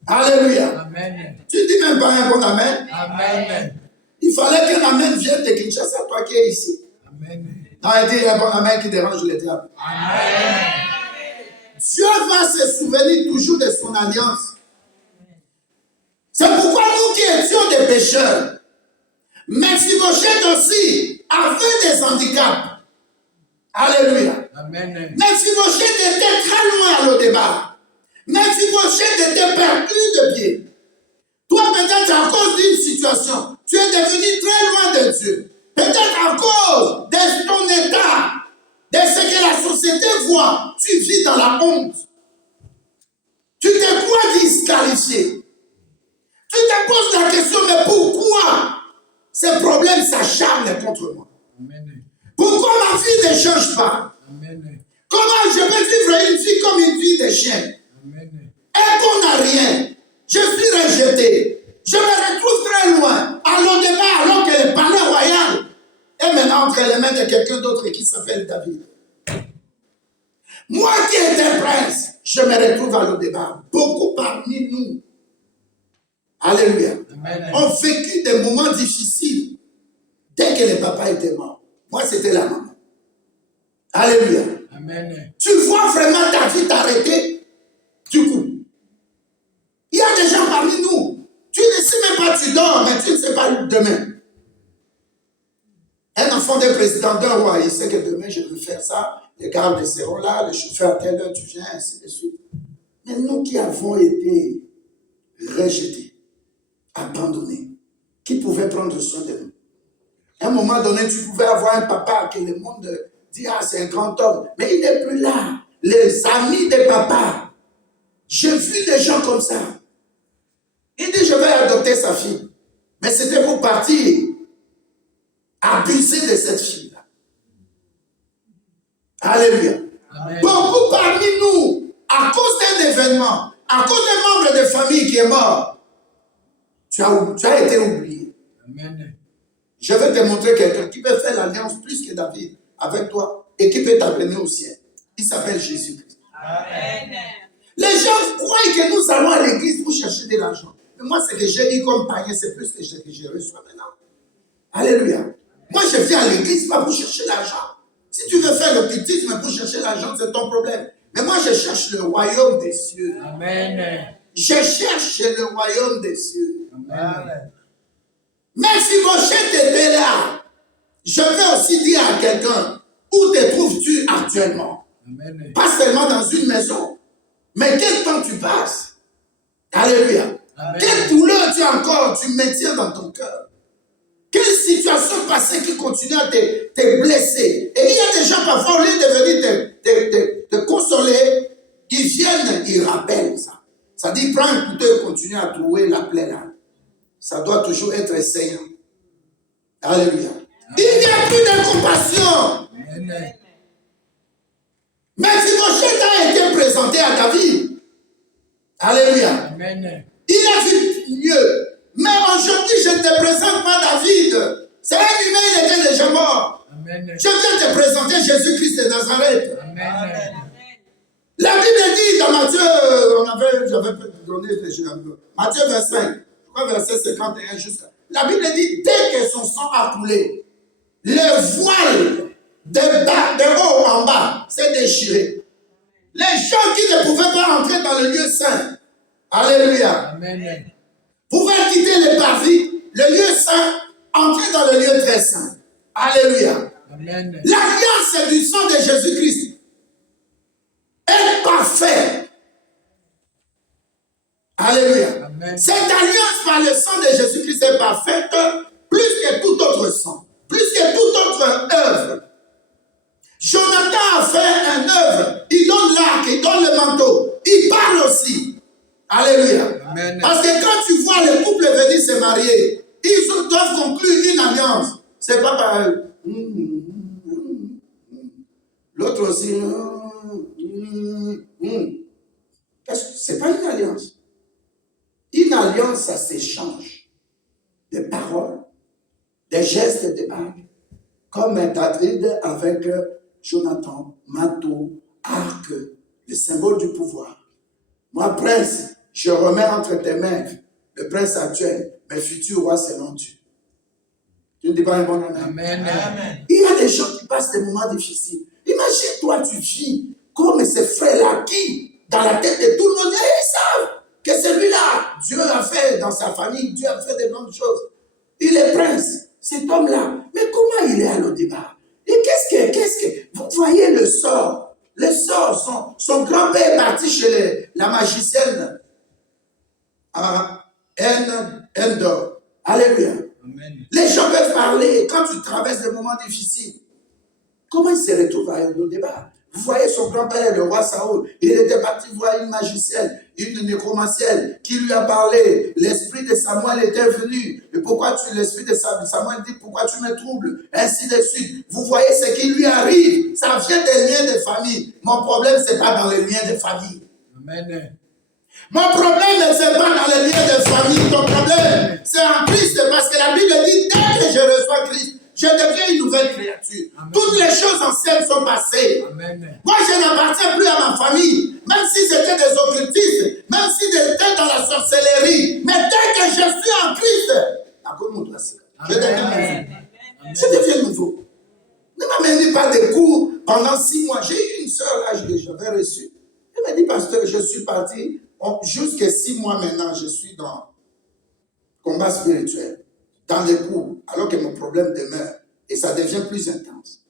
Alléluia. Amen. Tu ne dis même pas un bon amen. Amen. Il fallait qu'un amen vienne de Kinshasa, toi qui es ici. Amen. Non, il dit un bon amen qui dérange le diable. Amen. Dieu va se souvenir toujours de son alliance. C'est pourquoi nous qui étions des pécheurs, Mephibosheth aussi avait des handicaps. Alléluia. Amen. Mephibosheth était très loin à l'au-départ. Mephibosheth était perdu de pied. Toi, peut-être à cause d'une situation, tu es devenu très loin de Dieu. Peut-être à cause de ton état, de ce que la société voit, tu vis dans la honte. Tu te crois disqualifié. Tu te poses la question, mais pourquoi ces problèmes s'acharnent contre moi? Amen. Pourquoi ma vie ne change pas? Amen. Comment je peux vivre une vie comme une vie de chien? Amen. Et qu'on n'a rien. Je suis rejeté. Je me retrouve très loin. À l'au-départ, alors que le palais royal est maintenant entre les mains de quelqu'un d'autre qui s'appelle David. Moi qui étais prince, je me retrouve à l'au-départ. Beaucoup parmi nous, alléluia, Amen. ont vécu des moments difficiles dès que le papa était mort. Moi, c'était la maman. Alléluia. Amen. Tu vois vraiment ta vie t'arrêter du coup. Il y a des gens parmi nous. Tu ne sais même pas, tu dors, mais tu ne sais pas demain. Un enfant d'un président, d'un roi, il sait que demain je peux faire ça. Les gardes seront là, le chauffeur à telle heure, tu viens, ainsi de suite. Mais nous qui avons été rejetés, abandonnés, qui pouvaient prendre soin de nous. À un moment donné, tu pouvais avoir un papa que le monde dit, ah, c'est un grand homme. Mais il n'est plus là. Les amis de papa. J'ai vu des gens comme ça. Il dit, je vais adopter sa fille. Mais c'était pour partir abuser de cette fille-là. Alléluia. Amen. Beaucoup parmi nous, à cause d'un événement, à cause d'un membre de famille qui est mort, tu as été oublié. Amen. Je vais te montrer quelqu'un qui peut faire l'alliance plus que David avec toi et qui peut t'amener au ciel. Il s'appelle Jésus-Christ. Amen. Les gens croient que nous allons à l'église pour chercher de l'argent. Mais moi, ce que j'ai eu comme païen, c'est plus que je reçois maintenant. Alléluia. Moi, je viens à l'église pas pour chercher l'argent. Si tu veux faire le cultisme pour chercher l'argent, c'est ton problème. Mais moi, je cherche le royaume des cieux. Amen. Je cherche le royaume des cieux. Amen. Mephibosheth était là. Je veux aussi dire à quelqu'un, où te trouves-tu actuellement? Amen. Pas seulement dans une maison, mais quel temps tu passes? Alléluia. Amen. Quelle douleur tu maintiens dans ton cœur? Quelle situation passée qui continue à te blesser? Et il y a des gens parfois, au lieu de venir te consoler, ils viennent, ils rappellent ça. Ça dit, prends un couteau et continue à trouver la plaie là. Ça doit toujours être saillant. Alléluia. Il n'y a plus de compassion. Amen. Mephibosheth a été présenté à David. Alléluia. Amen. Il a vu mieux. Mais aujourd'hui, je ne te présente pas David. C'est un humain, il était déjà mort. Amen. Je viens te présenter Jésus-Christ de Nazareth. Amen. La Bible dit dans Matthieu, j'avais donné Matthieu 25, je crois verset 51 jusqu'à. La Bible dit, dès que son sang a coulé, le voile de haut en bas s'est déchiré. Les gens qui ne pouvaient pas entrer dans le lieu saint, alléluia, Amen. pouvaient quitter le parvis, le lieu saint, entrer dans le lieu très saint. Alléluia. Amen. L'alliance du sang de Jésus-Christ est parfaite. Alléluia. Amen. Cette alliance le sang de Jésus-Christ est parfait, plus que tout autre sang, plus que toute autre œuvre. Jonathan a fait une œuvre. Il donne l'arc, il donne le manteau. Il parle aussi. Alléluia. Amen. Parce que quand tu vois le couple venir se marier, ils doivent conclure une alliance. C'est pas pareil. L'autre aussi. C'est pas une alliance. Une alliance, ça s'échange des paroles, des gestes, des bagues. Comme David avec Jonathan, manteau, arc, le symbole du pouvoir. Moi, prince, je remets entre tes mains le prince actuel, mais futur roi selon Dieu. Tu ne dis pas un bon amen? Amen. Amen. Il y a des gens qui passent des moments difficiles. Imagine-toi, tu vis comme ces frères-là qui, dans la tête de tout le monde, ils savent que celui-là, Dieu a fait dans sa famille, Dieu a fait des bonnes choses. Il est prince, cet homme-là. Mais comment il est à l'Odébar? Et qu'est-ce que... Vous voyez le sort. Le sort, son grand-père est parti chez la magicienne à Endor. Alléluia. Amen. Les gens peuvent parler quand tu traverses des moments difficiles. Comment il se retrouve à Lo-Débar? Vous voyez son grand-père, le roi Saoul, il était parti voir une magicienne, une nécromancienne qui lui a parlé. L'esprit de Samuel était venu. Et pourquoi l'esprit de Samuel dit pourquoi tu me troubles? Ainsi de suite. Vous voyez ce qui lui arrive. Ça vient des liens de famille. Mon problème, ce n'est pas dans les liens de famille. Amen. Mon problème, ce n'est pas dans les liens de famille. Ton problème, c'est en Christ. Parce que la Bible dit, dès que je reçois Christ, je deviens une nouvelle créature. Amen. Toutes les choses anciennes sont passées. Amen. Moi, je n'appartiens plus à ma famille. Même si c'était des occultistes, même si j'étais dans la sorcellerie. Mais dès que je suis en Christ, je deviens nouveau. Je deviens nouveau. Ne m'amenez pas des cours pendant 6 mois. J'ai eu une soeur là, j'avais reçu. Elle m'a dit, pasteur, je suis parti. Jusqu'à 6 mois maintenant, je suis dans combat spirituel, dans les cours, alors que mon problème demeure et ça devient plus intense.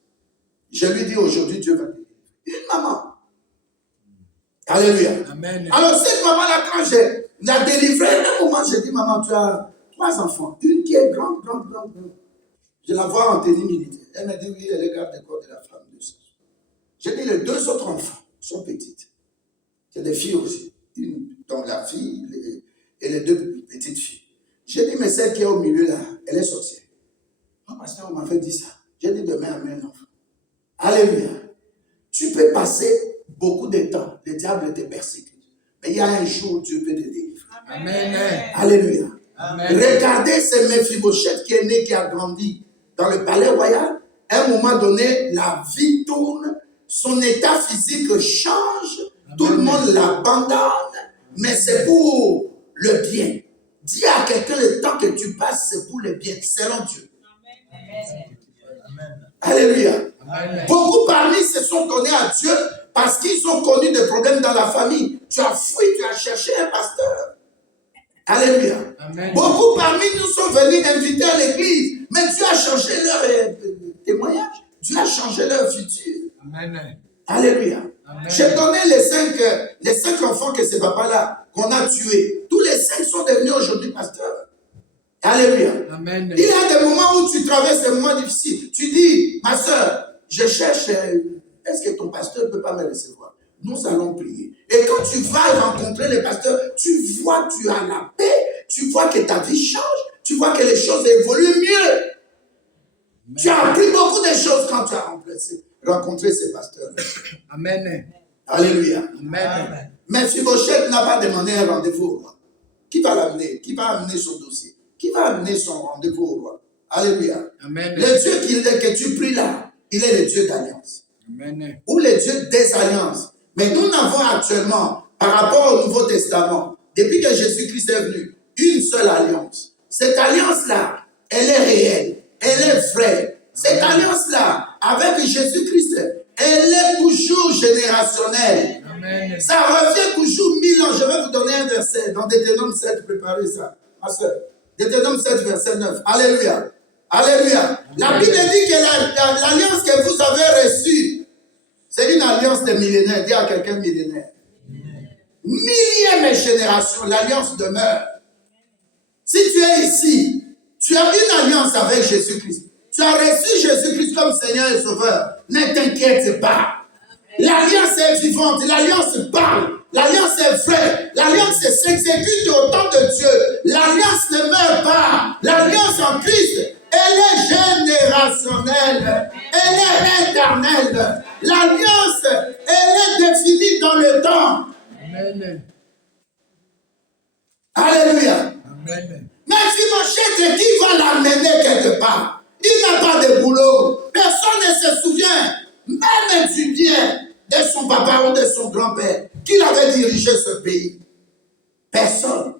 Je lui dis aujourd'hui, Dieu va délivrer. Une maman. Alléluia. Amen. Alors cette maman-là, quand je l'ai délivrée, à un moment, j'ai dit, maman, tu as 3 enfants. Une qui est grande. Je la vois en tenue militaire. Elle m'a dit, oui, elle est garde des corps de la femme de ça. J'ai dit, les 2 autres enfants sont petites. C'est des filles aussi. Une, donc la fille et les 2 petites filles. J'ai dit, mais celle qui est au milieu là, elle est sorcière. Oh, pasteur, on m'a fait dire ça. J'ai dit, demain, amène l'enfant. Alléluia. Tu peux passer beaucoup de temps. Le diable te persécute. Mais il y a un jour où Dieu peut te délivrer. Amen. Alléluia. Amen. Regardez ce Mephibosheth qui est né, qui a grandi dans le palais royal. À un moment donné, la vie tourne. Son état physique change. Amen. Tout le monde l'abandonne. Mais c'est pour le bien. Dis à quelqu'un, le temps que tu passes, c'est pour le bien, selon Dieu. Amen. Alléluia. Amen. Beaucoup parmi se sont donnés à Dieu parce qu'ils ont connu des problèmes dans la famille. Tu as fui, tu as cherché un pasteur. Alléluia. Amen. Beaucoup parmi nous sont venus inviter à l'église, mais Dieu a changé leur témoignage. Dieu a changé leur futur. Amen. Alléluia. Amen. J'ai donné les 5 enfants que ce papa-là, qu'on a tués. Tous les 5 sont devenus aujourd'hui pasteurs. Alléluia. Amen. Il y a des moments où tu traverses des moments difficiles. Tu dis, ma soeur, je cherche, est-ce que ton pasteur ne peut pas me recevoir? Nous allons prier. Et quand tu vas rencontrer les pasteurs, tu vois, tu as la paix, tu vois que ta vie change, tu vois que les choses évoluent mieux. Amen. Tu as appris beaucoup de choses quand tu as rencontré ces pasteurs. Amen. Alléluia. Amen. Mais Mephibosheth n'a pas demandé un rendez-vous au roi. Qui va l'amener? Qui va amener son dossier? Qui va amener son rendez-vous au roi? Alléluia. Amen. Le Dieu que tu pries là, il est le Dieu d'alliance. Amen. Ou le Dieu des alliances. Mais nous n'avons actuellement, par rapport au Nouveau Testament, depuis que Jésus-Christ est venu, une seule alliance. Cette alliance-là, elle est réelle, elle est vraie. Cette alliance-là, avec Jésus-Christ, elle est toujours générationnelle. Amen. Ça revient toujours 1000 ans. Je vais vous donner un verset dans Deutéronome 7, préparez ça, ma soeur. Deutéronome 7, verset 9. Alléluia. Alléluia. La Bible dit que l'alliance que vous avez reçue, c'est une alliance de millénaires. Dis à quelqu'un millénaire. Millième génération, l'alliance demeure. Si tu es ici, tu as une alliance avec Jésus-Christ. Tu as reçu Jésus-Christ comme Seigneur et Sauveur. Ne t'inquiète pas. L'alliance est vivante, l'alliance parle, l'alliance est vraie, l'alliance s'exécute au temps de Dieu. L'alliance ne meurt pas. L'alliance en Christ, elle est générationnelle, elle est éternelle. L'alliance, elle est définie dans le temps. Amen. Alléluia. Amen. Mais Mephibosheth, qui va l'amener quelque part? Il n'a pas de boulot. Personne ne se souvient, même du bien de son papa ou de son grand-père, qu'il avait dirigé ce pays. Personne.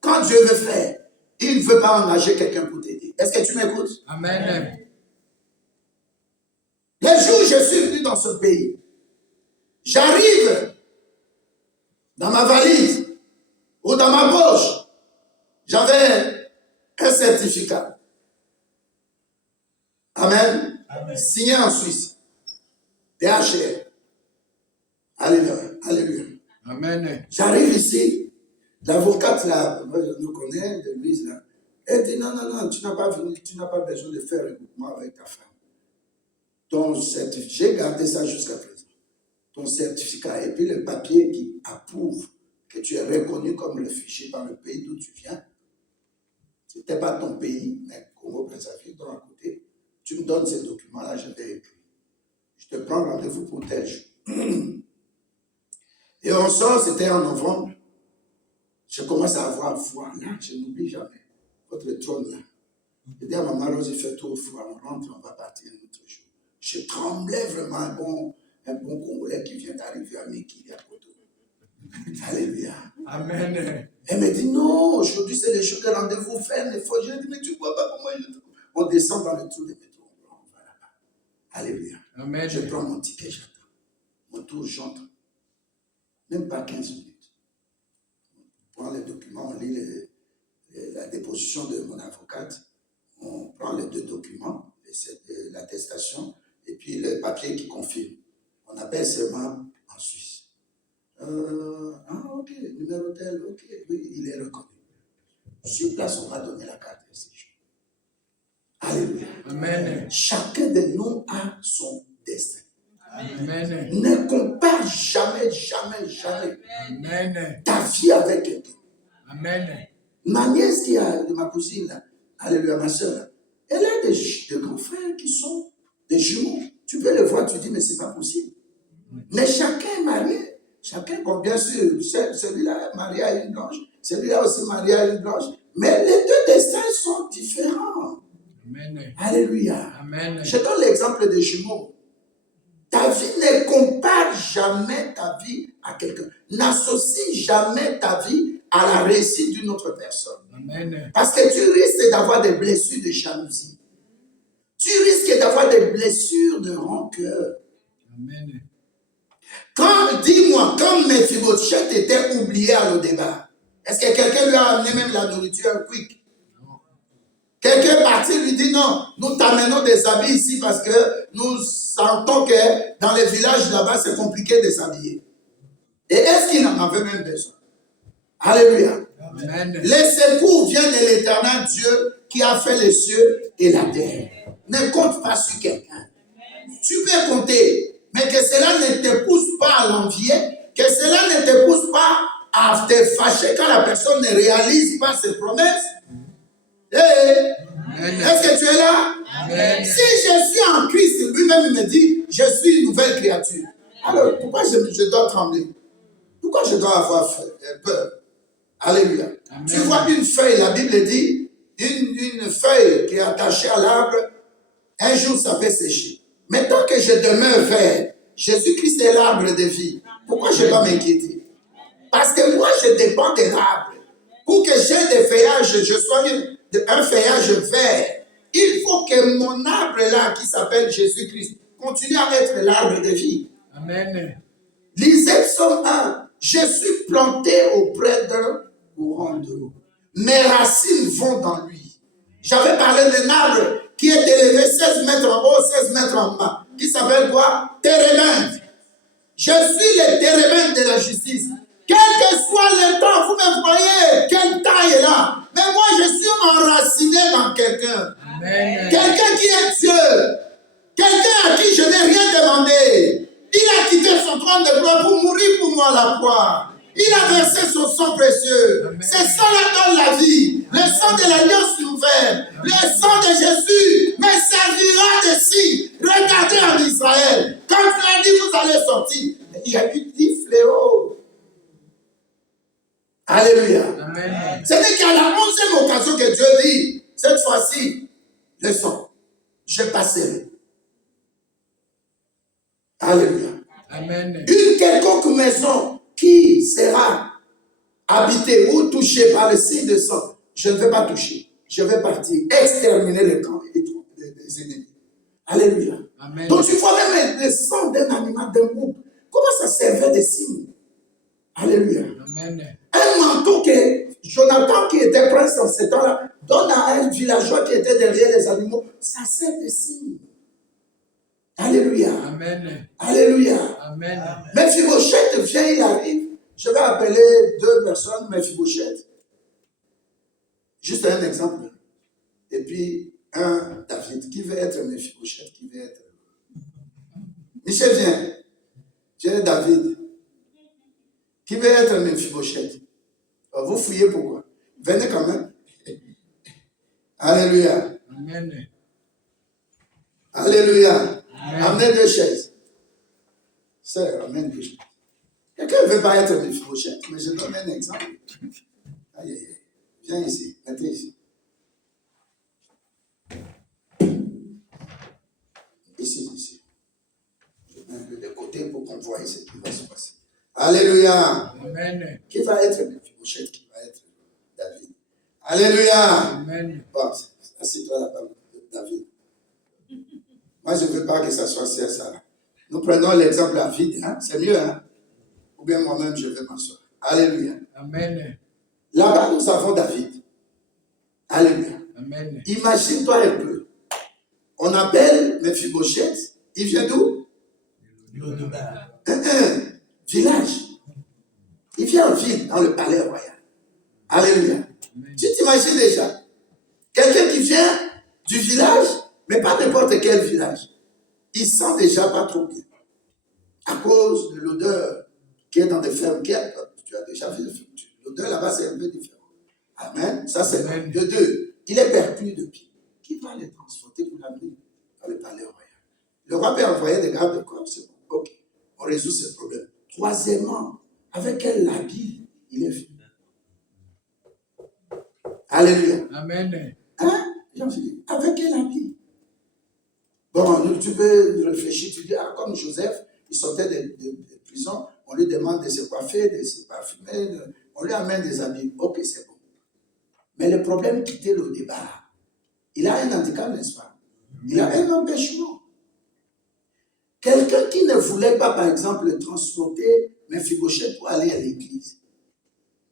Quand Dieu veut faire, il ne veut pas engager quelqu'un pour t'aider. Est-ce que tu m'écoutes? Amen. Le jour où je suis venu dans ce pays, j'arrive dans ma valise ou dans ma poche, j'avais un certificat. Amen. Amen. Signé en Suisse. DHR. Alléluia. Alléluia. Amen. J'arrive ici, l'avocate là, moi je nous connais, de Louise là, elle dit non, tu n'as pas besoin de faire un regroupement avec ta femme. Ton certificat, j'ai gardé ça jusqu'à présent. Ton certificat et puis le papier qui approuve que tu es reconnu comme réfugié dans le pays d'où tu viens. Ce n'était pas ton pays, mais Congo-Brazzaville, dans à côté. Tu me donnes ces documents-là, je vais écrire. Je te prends rendez-vous pour tel jour. Et on sort, c'était en novembre. Je commence à avoir froid. Là, je n'oublie jamais. Votre trône là. Je dis à maman Rose, il fait trop froid. On rentre, on va partir un autre jour. Je tremblais vraiment, un bon Congolais qui vient d'arriver à Meki, à Koto. Alléluia. Amen. Elle me dit, non, aujourd'hui c'est le jour de rendez-vous, faire les fois. Je dis, mais tu ne vois pas comment je... On descend dans le trou de métro, on va là-bas. Alléluia. Amen. Je prends mon ticket, j'attends. Mon tour, j'entre. Même pas 15 minutes. On prend les documents, on lit la déposition de mon avocate. On prend les deux documents, l'attestation, et puis le papier qui confirme. On appelle seulement en Suisse. Ok, numéro tel, ok, oui, il est reconnu. Sur place, on va donner la carte de séjour. Alléluia. Amen. Chacun de nous a son destin. Amen. Ne compare jamais Amen. ta vie avec quelqu'un. Amen. Ma nièce qui a, ma cousine, là, alléluia, ma soeur, elle a des grands frères qui sont des jumeaux. Tu peux le voir, tu dis, mais c'est pas possible. Mais chacun est marié. Chacun, bon, bien sûr, celui-là est marié à une blanche, celui-là aussi marié à une blanche. Mais les deux destins sont différents. Amen. Alléluia. Amen. Je donne l'exemple des jumeaux. Ta vie ne compare jamais ta vie à quelqu'un. N'associe jamais ta vie à la réussite d'une autre personne. Amen. Parce que tu risques d'avoir des blessures de jalousie. Tu risques d'avoir des blessures de rancœur. Amen. Dis-moi, quand Mephibosheth était oublié à l'Odébar, est-ce que quelqu'un lui a amené même la nourriture quick? Quelqu'un est parti lui dit non, nous t'amenons des habits ici parce que nous sentons que dans les villages là-bas c'est compliqué de s'habiller. Et est-ce qu'il en avait même besoin? Alléluia. Amen. Les secours viennent de l'Éternel Dieu qui a fait les cieux et la terre. Ne compte pas sur quelqu'un. Tu peux compter, mais que cela ne te pousse pas à l'envier, que cela ne te pousse pas à te fâcher quand la personne ne réalise pas ses promesses. Est-ce que tu es là? Amen. Si je suis en Christ, lui-même me dit, je suis une nouvelle créature. Alors, pourquoi je dois trembler? Pourquoi je dois avoir peur? Alléluia. Amen. Tu vois une feuille, la Bible dit, une feuille qui est attachée à l'arbre, un jour ça peut sécher. Mais tant que je demeure vert, Jésus-Christ est l'arbre de vie. Pourquoi je dois m'inquiéter? Parce que moi, je dépends de l'arbre. Pour que j'ai des feuillages, je sois un feuillage vert, il faut que mon arbre là, qui s'appelle Jésus-Christ, continue à être l'arbre de vie. Amen. Lisez Psaume 1. Je suis planté auprès d'un courant d'eau. Mes racines vont dans lui. J'avais parlé d'un arbre qui est élevé 16 mètres en haut, 16 mètres en bas. Qui s'appelle quoi? Térébinthe. Je suis le térébinthe de la justice. Quel que soit le temps, vous me voyez, quelle taille est là. Mais moi, je suis enraciné dans quelqu'un. Amen. Quelqu'un qui est Dieu. Quelqu'un à qui je n'ai rien demandé. Il a quitté son trône de gloire pour mourir pour moi à la croix. Il a versé son sang précieux. Amen. Ce sang-là donne la vie. Le sang de l'alliance nouvelle. Le sang de Jésus me servira de signe. Regardez en Israël. Quand tu as dit vous allez sortir, il y a eu 10 fléaux. Alléluia. Amen. Ce n'est qu'à la 11e occasion que Dieu dit, cette fois-ci, le sang, je passerai. Alléluia. Amen. Une quelconque maison qui sera habitée ou touchée par le signe de sang, je ne vais pas toucher. Je vais partir, exterminer les camps des ennemis. Alléluia. Amen. Donc tu vois même le sang d'un animal, d'un groupe, comment ça servait de signe. Alléluia. Amen. Un manteau que Jonathan, qui était prince en ce temps-là, donne à un villageois qui était derrière les animaux, ça sert de signe. Alléluia. Amen. Alléluia. Amen. Mephibosheth vient, il arrive. Je vais appeler 2 personnes, Mephibosheth. Juste un exemple. Et puis, un David. Qui veut être Mephibosheth? Qui veut être... Michel, viens. Tu es David. Qui veut être Mephibosheth? Vous fouillez pourquoi? Venez quand même. Alléluia. Amen. Alléluia. Amen. Amenez 2 chaises. Sœur, amène 2 chaises. Quelqu'un ne veut pas être Mephibosheth, mais je donne un exemple. Aïe, aïe, aïe. Viens ici, mettez ici. Ici. Je mets un peu de côté pour qu'on voie ce qui va se passer. Alléluia. Amen. Qui va être Mephibosheth? Qui va être David? Alléluia. Amen. Bon, assieds-toi là-bas, David. Moi, je ne veux pas que ça soit ça. Nous prenons l'exemple à vide, hein? C'est mieux, hein? Ou bien moi-même, je vais m'asseoir. Alléluia. Amen. Là-bas, nous avons David. Alléluia. Amen. Imagine-toi un peu. On appelle Mephibosheth. Il vient d'où? Un village. Il vient en ville, dans le palais royal. Alléluia. Amen. Tu t'imagines déjà? Quelqu'un qui vient du village, mais pas n'importe quel village. Il sent déjà pas trop bien. À cause de l'odeur qui est dans des fermes. Tu as déjà vu l'odeur là-bas, c'est un peu différent. Amen. Ça, c'est Amen. de 2. Il est perdu de pied. Qui va les transporter pour l'amener dans le palais royal? Le roi peut envoyer des gardes de corps, c'est bon. Ok. On résout ce problème. Troisièmement, avec quel habit il est venu? Alléluia. Amen. Hein? Jean-Philippe, avec quel habit? Bon, tu peux réfléchir, tu dis, comme Joseph, il sortait de prison, on lui demande de se coiffer, de se parfumer, on lui amène des habits. Ok, c'est bon. Mais le problème quittait le débat. Il a un handicap, n'est-ce pas? Il a un empêchement. Quelqu'un qui ne voulait pas, par exemple, transporter Mephibosheth pour aller à l'église.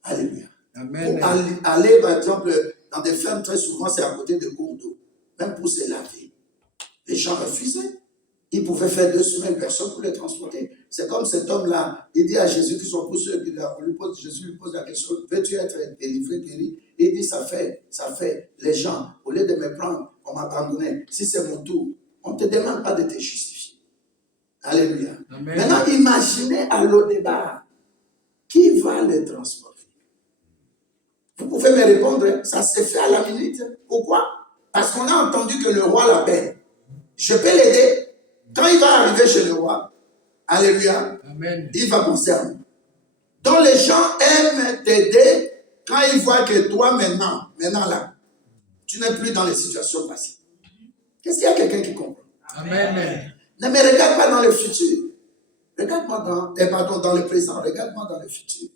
Alléluia. Amen. Pour aller, par exemple, dans des fermes, très souvent, c'est à côté de cours d'eau. Même pour se laver. Les gens refusaient. Ils pouvaient faire 2 semaines, personne pour les transporter. C'est comme cet homme-là, il dit à Jésus qui sont poussés, Jésus lui pose la question, veux-tu être délivré, guéri? Il dit, ça fait. Les gens, au lieu de me prendre, on m'a abandonné. Si c'est mon tour, on ne te demande pas de te justifier. Alléluia. Amen. Maintenant, imaginez à l'au-départ, qui va les transporter? Vous pouvez me répondre, hein? Ça s'est fait à la minute. Pourquoi? Parce qu'on a entendu que le roi l'appelle. Je peux l'aider. Quand il va arriver chez le roi, alléluia, Amen. il va penser à nous. Donc les gens aiment t'aider quand ils voient que toi maintenant là, tu n'es plus dans les situations passées. Qu'est-ce qu'il y a quelqu'un qui comprend? Amen. Ne me regarde pas dans le futur. Regarde-moi dans le présent. Regarde-moi dans le futur.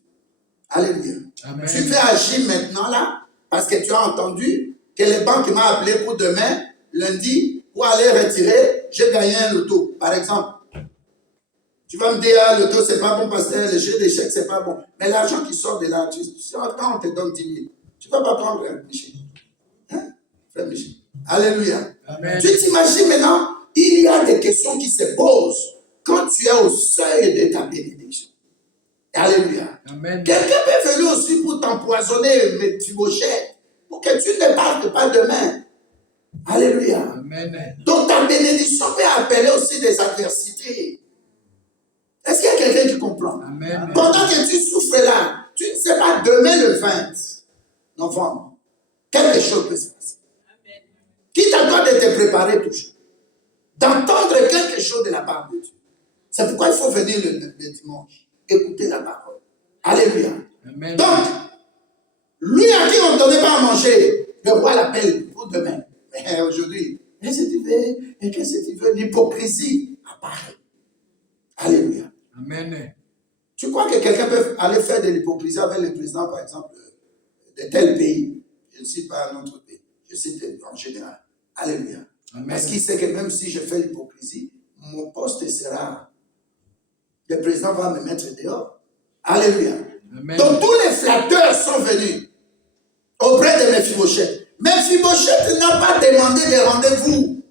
Alléluia. Amen. Tu fais agir maintenant là, parce que tu as entendu que les banques m'ont appelé pour demain, lundi, pour aller retirer, j'ai gagné un loto, par exemple. Tu vas me dire, le loto, c'est pas bon parce que le jeu d'échecs, c'est pas bon. Mais l'argent qui sort de là, quand on te donne 10 000, tu ne vas pas prendre, hein, Michel. Hein? Frère Michel. Alléluia. Amen. Tu t'imagines maintenant, il y a des questions qui se posent quand tu es au seuil de ta bénédiction. Alléluia. Amen. Quelqu'un peut venir aussi pour t'empoisonner, Mephibosheth. que tu ne partes pas demain. Alléluia. Amen. Donc ta bénédiction peut appeler aussi des adversités. Est-ce qu'il y a quelqu'un qui comprend? Amen. Pendant que tu souffres là, tu ne sais pas demain le 20 novembre, quelque chose peut se passer. Qui t'accorde de te préparer toujours, d'entendre quelque chose de la part de Dieu. C'est pourquoi il faut venir le dimanche, écouter la parole. Alléluia. Amen. Donc, lui à qui on ne donnait pas à manger, le roi l'appelle pour demain. Mais aujourd'hui, qu'est-ce que tu veux? Et qu'est-ce que tu veux? L'hypocrisie apparaît. Alléluia. Amen. Tu crois que quelqu'un peut aller faire de l'hypocrisie avec le président, par exemple, de tel pays? Je ne cite pas un autre pays. Je cite en général. Alléluia. Amen. Parce qu'il sait que même si je fais l'hypocrisie, mon poste sera... Le président va me mettre dehors. Alléluia. Amen. Donc tous les flatteurs sont venus auprès de Mephibosheth. Mephibosheth n'a pas demandé de rendez-vous.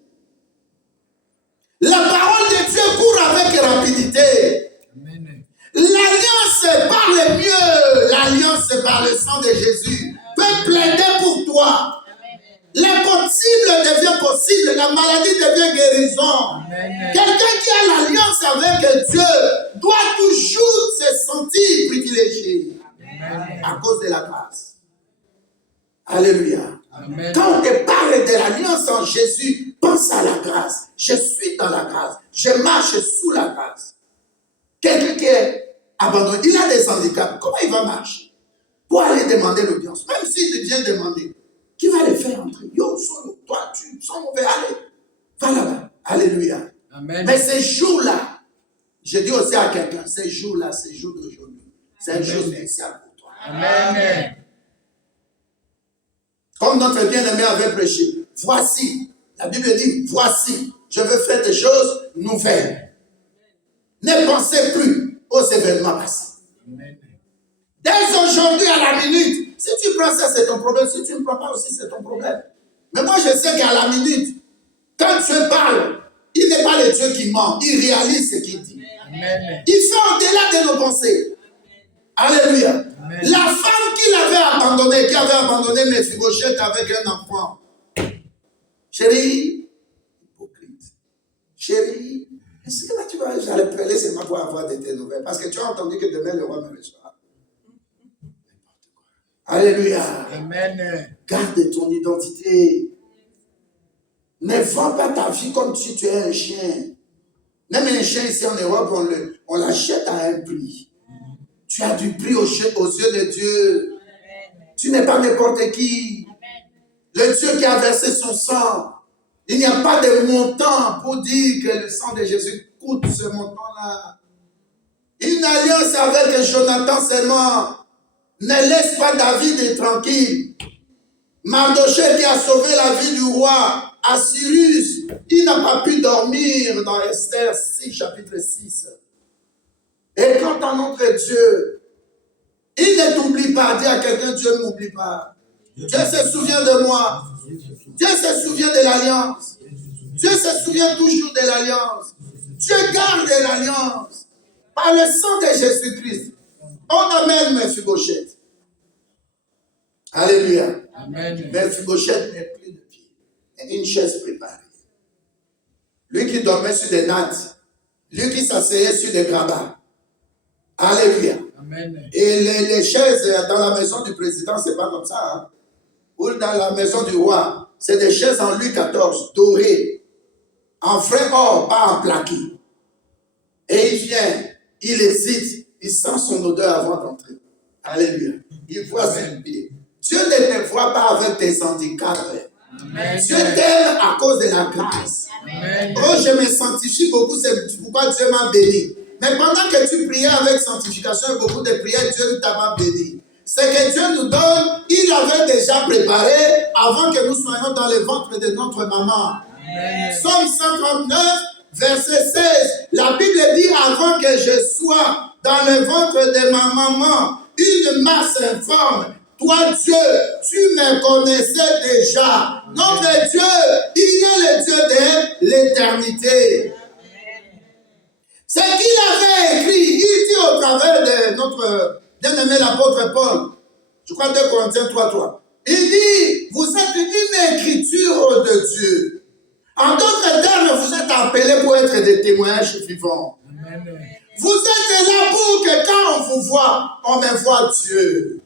La parole de Dieu court avec rapidité. Amen. L'alliance par le mieux, l'alliance par le sang de Jésus peut plaider pour toi. L'impossible devient possible, la maladie devient guérison. Amen. Quelqu'un qui a l'alliance avec Dieu doit toujours se sentir privilégié Amen. à cause de la grâce. Alléluia. Amen. Quand on te parle de l'alliance en Jésus, pense à la grâce. Je suis dans la grâce. Je marche sous la grâce. Quelqu'un qui est abandonné, il a des handicaps. Comment il va marcher? Pour aller demander l'audience. Même s'il vient demander, qui va le faire entrer? Yo, solo, toi, tu sens mauvais, allez. Va là-bas. Alléluia. Amen. Mais ces jours-là, je dis aussi à quelqu'un, ces jours-là, ces jours d'aujourd'hui, c'est un jour spécial pour toi. Amen. Comme notre bien-aimé avait prêché, voici, la Bible dit, voici, je veux faire des choses nouvelles. Ne pensez plus aux événements passés. Amen. Dès aujourd'hui à la minute, si tu prends ça, c'est ton problème. Si tu ne prends pas aussi, c'est ton problème. Mais moi, je sais qu'à la minute, quand Dieu parle, il n'est pas le Dieu qui ment. Il réalise ce qu'il dit. Amen. Il fait au-delà de nos pensées. Alléluia. Amen. La femme qui avait abandonné Mephibosheth avec un enfant. Chérie, hypocrite. Chérie, est-ce que là tu vas, j'allais appeler seulement pour avoir de tes nouvelles. Parce que tu as entendu que demain le roi me reçoit. Alléluia. Amen. Garde ton identité. Ne vends pas ta vie comme si tu es un chien. Même un chien ici en Europe, on l'achète à un prix. Tu as du prix aux yeux de Dieu. Tu n'es pas n'importe qui. Le Dieu qui a versé son sang. Il n'y a pas de montant pour dire que le sang de Jésus coûte ce montant-là. Une alliance avec Jonathan seulement. Ne laisse pas David tranquille. Mardochée qui a sauvé la vie du roi Assyrus, il n'a pas pu dormir dans Esther 6, chapitre 6. Et quant à notre Dieu, il ne t'oublie pas. Dis à quelqu'un, Dieu ne m'oublie pas. Dieu se souvient de moi. Dieu se souvient de l'alliance. Dieu se souvient toujours de l'alliance. Dieu garde l'alliance. Par le sang de Jésus-Christ, on amène Mephibosheth. Alléluia. Amen. Mephibosheth n'est plus de pied. Une chaise préparée. Lui qui dormait sur des nattes. Lui qui s'asseyait sur des grabats. Alléluia. Amen. Et les chaises dans la maison du président, c'est pas comme ça. Hein? Ou dans la maison du roi, c'est des chaises en Louis XIV, dorées, en vrai or, pas en plaqué. Et il vient, il hésite, il sent son odeur avant d'entrer. Alléluia. Il voit ses pieds. Dieu ne te voit pas avec tes handicaps. Amen. Dieu t'aime à cause de la grâce. Amen. Oh, je me sanctifie beaucoup, c'est pourquoi Dieu m'a béni. Mais pendant que tu priais avec sanctification et beaucoup de prières, Dieu ne t'a pas béni. C'est que Dieu nous donne, il avait déjà préparé avant que nous soyons dans le ventre de notre maman. Amen. Psaume 139, verset 16. La Bible dit, avant que je sois dans le ventre de ma maman, une masse informe, toi Dieu, tu me connaissais déjà. Notre Dieu, il est le Dieu de l'éternité. C'est qu'il avait écrit, il dit au travers de notre bien-aimé l'apôtre Paul, je crois 2 Corinthiens 3:3. Il dit, vous êtes une écriture de Dieu. En d'autres termes, vous êtes appelés pour être des témoignages vivants. Amen. Vous êtes là pour que quand on vous voit, on me voit Dieu.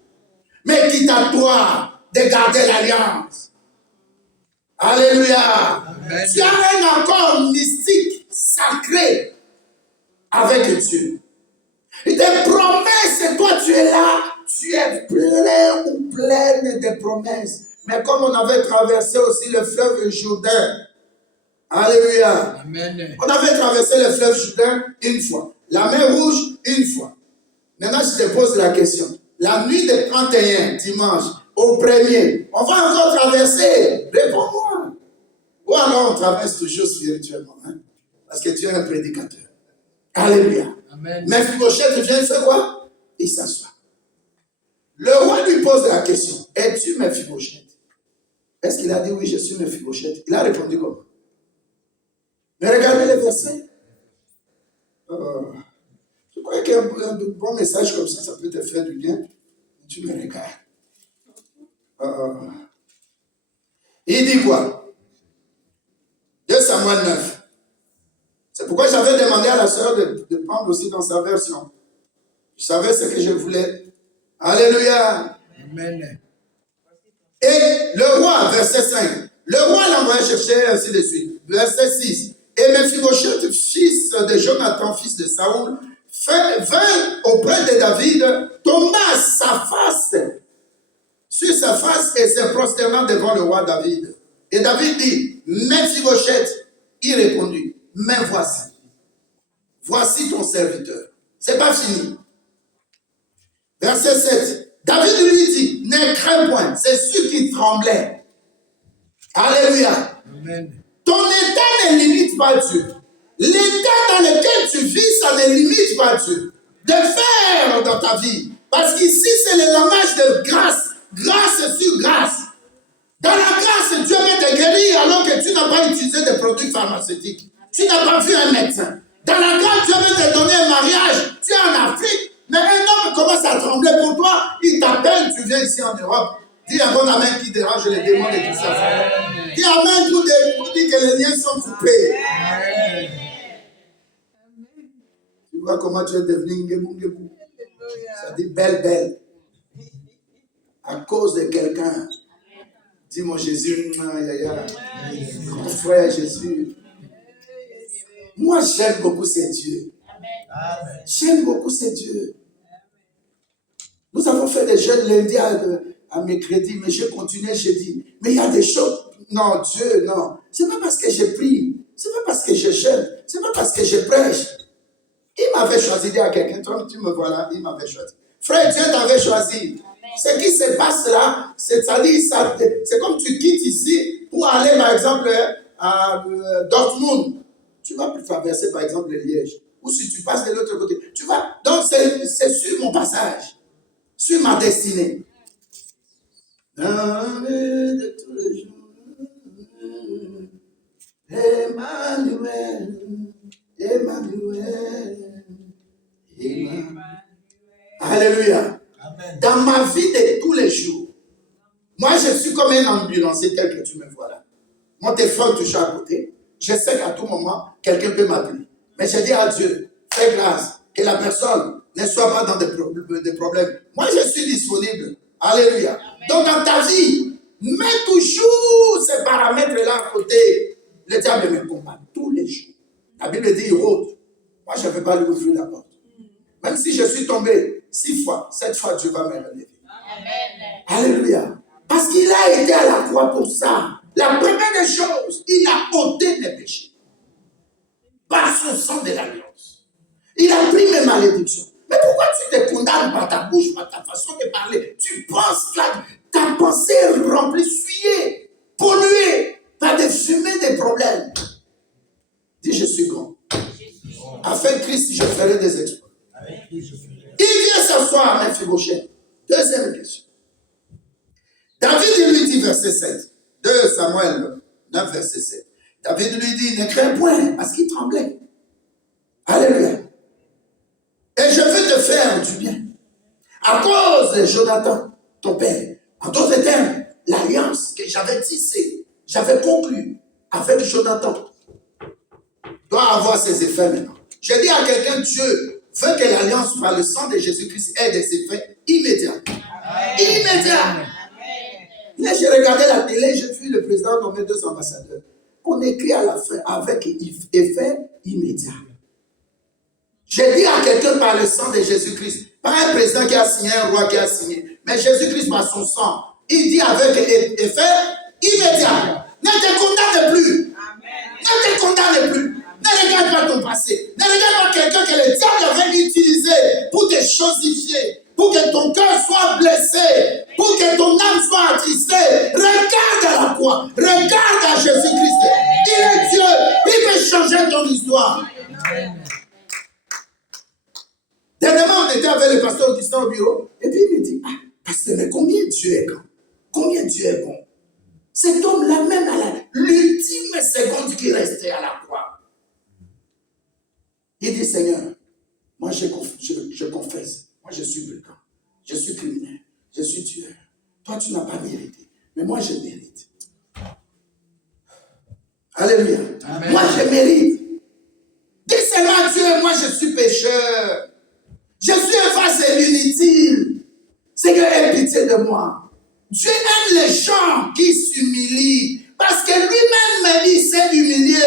Mais quitte à toi de garder l'alliance. Alléluia. Amen. Tu as un accord mystique, sacré avec Dieu. Et des promesses, toi tu es là, tu es plein ou pleine de promesses. Mais comme on avait traversé aussi le fleuve Jourdain, alléluia. Amen. On avait traversé le fleuve Jourdain une fois. La mer Rouge, une fois. Maintenant, je te pose la question. La nuit de 31, dimanche, au 1er, on va encore traverser. Réponds-moi. Ou alors on traverse toujours spirituellement. Hein? Parce que tu es un prédicateur. Alléluia. Amen. Mephibosheth vient faire quoi? Il s'assoit. Le roi lui pose la question. Es-tu Mephibosheth? Est-ce qu'il a dit oui, je suis Mephibosheth? Il a répondu comment? Mais regardez les versets. Je crois qu'un bon message comme ça peut te faire du bien. Tu me regardes. Il dit quoi? 2 Samuel 9. C'est pourquoi j'avais demandé à la sœur de prendre aussi dans sa version. Je savais ce que je voulais. Alléluia. Amen. Et le roi, verset 5. Le roi l'envoya chercher ainsi de suite. Verset 6. Et Mephibosheth, fils de Jonathan, fils de Saoul, vint auprès de David, tomba sur sa face et se prosternant devant le roi David. Et David dit, Mephibosheth, il répondit, mais voici ton serviteur. C'est pas fini. Verset 7. David lui dit, ne crains point, c'est sûr qu'il tremblait. Alléluia. Amen. Ton état ne limite pas Dieu. L'état dans lequel tu vis, ça ne limite pas Dieu. De faire dans ta vie. Parce qu'ici, c'est le langage de grâce. Grâce sur grâce. Dans la grâce, Dieu veut te guérir alors que tu n'as pas utilisé des produits pharmaceutiques. Tu n'as pas vu un médecin. Dans la grâce, Dieu veut te donner un mariage. Tu es en Afrique. Mais un homme commence à trembler pour toi. Il t'appelle, tu viens ici en Europe. Dis un bon amen qui dérange les démons et tout ça. Dis amen pour dire que les liens sont coupés. Amen. Tu vois comment tu es devenu ngébou. Ça dit belle. À cause de quelqu'un. Dis mon Jésus, mon frère Jésus. Moi j'aime beaucoup ces dieux. J'aime beaucoup ces dieux. Nous avons fait des jeûnes lundi à mercredi, mais je continuais jeudi. Mais il y a des choses. Non, Dieu, non. C'est pas parce que je prie. C'est pas parce que je jeûne. C'est pas parce que je prêche. Il m'avait choisi, dit à quelqu'un, toi, tu me vois là, il m'avait choisi. Frère, Dieu t'avait choisi. Ce qui se passe là, c'est-à-dire, c'est comme tu quittes ici pour aller, par exemple, à Dortmund. Tu vas traverser, par exemple, le Liège. Ou si tu passes de l'autre côté. Tu vas. Donc, c'est sur mon passage. Sur ma destinée. De tous les jours. Emmanuel. Alléluia. Amen. Dans ma vie de tous les jours, moi je suis comme un ambulancier tel que tu me vois là. Mon téléphone toujours à côté. Je sais qu'à tout moment, quelqu'un peut m'appeler. Mais je dis à Dieu, fais grâce, que la personne ne soit pas dans des problèmes. Moi je suis disponible. Alléluia. Amen. Donc dans ta vie, mets toujours ces paramètres-là à côté. Le diable me combat tous les jours. La Bible dit, il rôde. Moi je ne vais pas lui ouvrir la porte. Même si je suis tombé 6 fois, 7 fois, Dieu va me relever. Amen. Alléluia. Parce qu'il a été à la croix pour ça. La première des choses, il a ôté mes péchés. Par son sang de l'alliance. Il a pris mes malédictions. Mais pourquoi tu te condamnes par ta bouche, par ta façon de parler? Tu penses que ta pensée est remplie, souillée, polluée par des fumées, des problèmes. Dis, je suis grand. Afin Christ, je ferai des exploits. Il vient s'asseoir à Mephibosheth. Deuxième question. David lui dit, verset 7. 2 Samuel 9, verset 7. David lui dit, ne crains point, parce qu'il tremblait. Alléluia. Et je veux te faire du bien. À cause de Jonathan, ton père. En d'autres termes, l'alliance que j'avais tissée, j'avais conclue avec Jonathan, doit avoir ses effets maintenant. Je dis à quelqu'un, Dieu veut que l'alliance par le sang de Jésus-Christ ait des effets immédiats. Amen. Immédiats. Là, j'ai regardé la télé, j'ai vu le président nommer 2 ambassadeurs. On écrit à la fin avec effet immédiat. J'ai dit à quelqu'un par le sang de Jésus-Christ, pas un président qui a signé, un roi qui a signé, mais Jésus-Christ par son sang, il dit avec effet immédiat. Ne te condamne plus. Amen. Ne te condamne plus. Ne regarde pas ton passé. Ne regarde pas quelqu'un que le diable avait utilisé pour te chosifier, pour que ton cœur soit blessé, pour que ton âme soit attristée. Regarde à la croix. Regarde à Jésus-Christ. Il est Dieu. Il peut changer ton histoire. Amen. Dernièrement, on était avec le pasteur Augustin au bureau, et puis il me dit, pasteur, mais combien Dieu est grand? Combien Dieu est bon? Cet homme-là, même à l'ultime seconde qui restait à la croix, il dit, Seigneur, moi je confesse, moi je suis brigand, je suis criminel, je suis tueur. Toi, tu n'as pas mérité, mais moi je mérite. Alléluia. Amen. Moi je mérite. Dis seulement Dieu, moi je suis pécheur. Je suis un vase inutile. Seigneur, aie pitié de moi. Dieu aime les gens qui s'humilient parce que lui-même, il s'est humilié.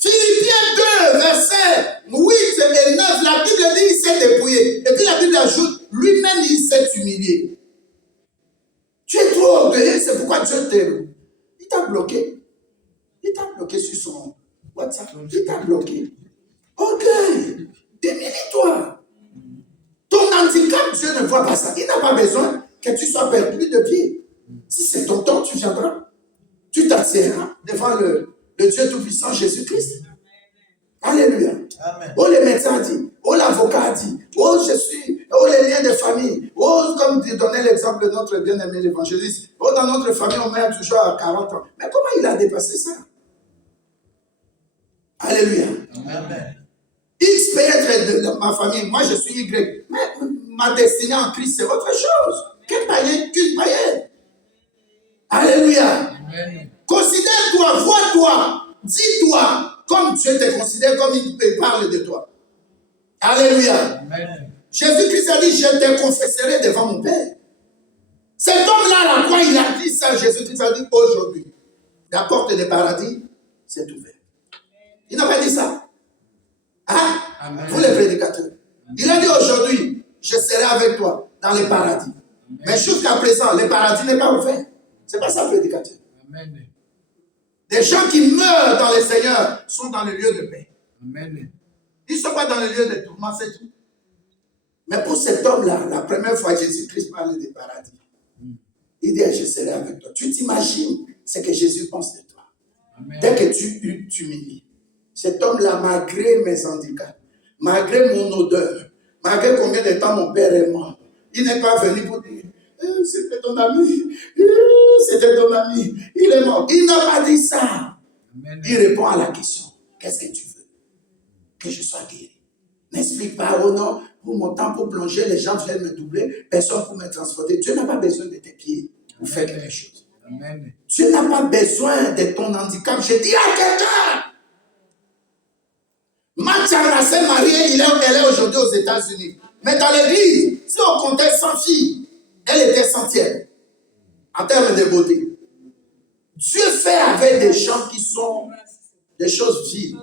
Philippiens 2, versets 8 et 9, la Bible dit il s'est dépouillé. Et puis la Bible ajoute, lui-même, il s'est humilié. Tu es trop orgueilleux, c'est pourquoi Dieu t'aime. Il t'a bloqué. Il t'a bloqué sur son WhatsApp. Il t'a bloqué. Orgueil. Humilie-toi. Ton handicap, Dieu ne voit pas ça. Il n'a pas besoin que tu sois perdu de pied. Si c'est ton temps, tu viendras. Tu t'assieras devant le Dieu Tout-Puissant, Jésus-Christ. Alléluia. Amen. Oh, les médecins disent. Oh, l'avocat a dit. Oh, oh, les liens de famille. Oh, comme tu donnais l'exemple de notre bien-aimé l'évangéliste. Oh, dans notre famille, on meurt toujours à 40 ans. Mais comment il a dépassé ça? Alléluia. Amen. X peut être de ma famille, moi je suis Y. Mais ma destinée en Christ, c'est autre chose. Qu'une païenne. Alléluia. Amen. Considère-toi, vois-toi, dis-toi, comme Dieu te considère, comme il parle de toi. Alléluia. Amen. Jésus-Christ a dit, je te confesserai devant mon Père. Cet homme-là, la croix, il a dit ça. Jésus-Christ a dit, aujourd'hui, la porte du paradis s'est ouverte. Il n'a pas dit ça. Hein? Amen. Vous les prédicateurs. Il a dit aujourd'hui, je serai avec toi dans le paradis. Amen. Mais jusqu'à présent, le paradis n'est pas ouvert. C'est pas ça, prédicateur. Amen. Des gens qui meurent dans le Seigneur sont dans le lieu de paix. Amen. Ils ne sont pas dans le lieu de tourment, c'est tout. Mais pour cet homme-là, la première fois Jésus-Christ parle du paradis, il dit, je serai avec toi. Tu t'imagines ce que Jésus pense de toi. Amen. Dès que tu t'humilies. Cet homme-là, malgré mes handicaps, malgré mon odeur, malgré combien de temps mon père est mort, il n'est pas venu pour dire, c'était ton ami, c'était ton ami, il est mort. Il n'a pas dit ça. Amen. Il répond à la question, qu'est-ce que tu veux? Que je sois guéri. N'explique pas, oh non, pour mon temps pour plonger, les gens viennent me doubler, personne pour me transporter. Dieu n'a pas besoin de tes pieds pour faire quelque chose. Amen. Dieu n'a pas besoin de ton handicap. Je dis à quelqu'un, Mathiana s'est mariée, elle est aujourd'hui aux États-Unis. Mais dans l'église, si on comptait 100 filles, elle était 100e en termes de beauté. Dieu fait avec des gens qui sont des choses vides,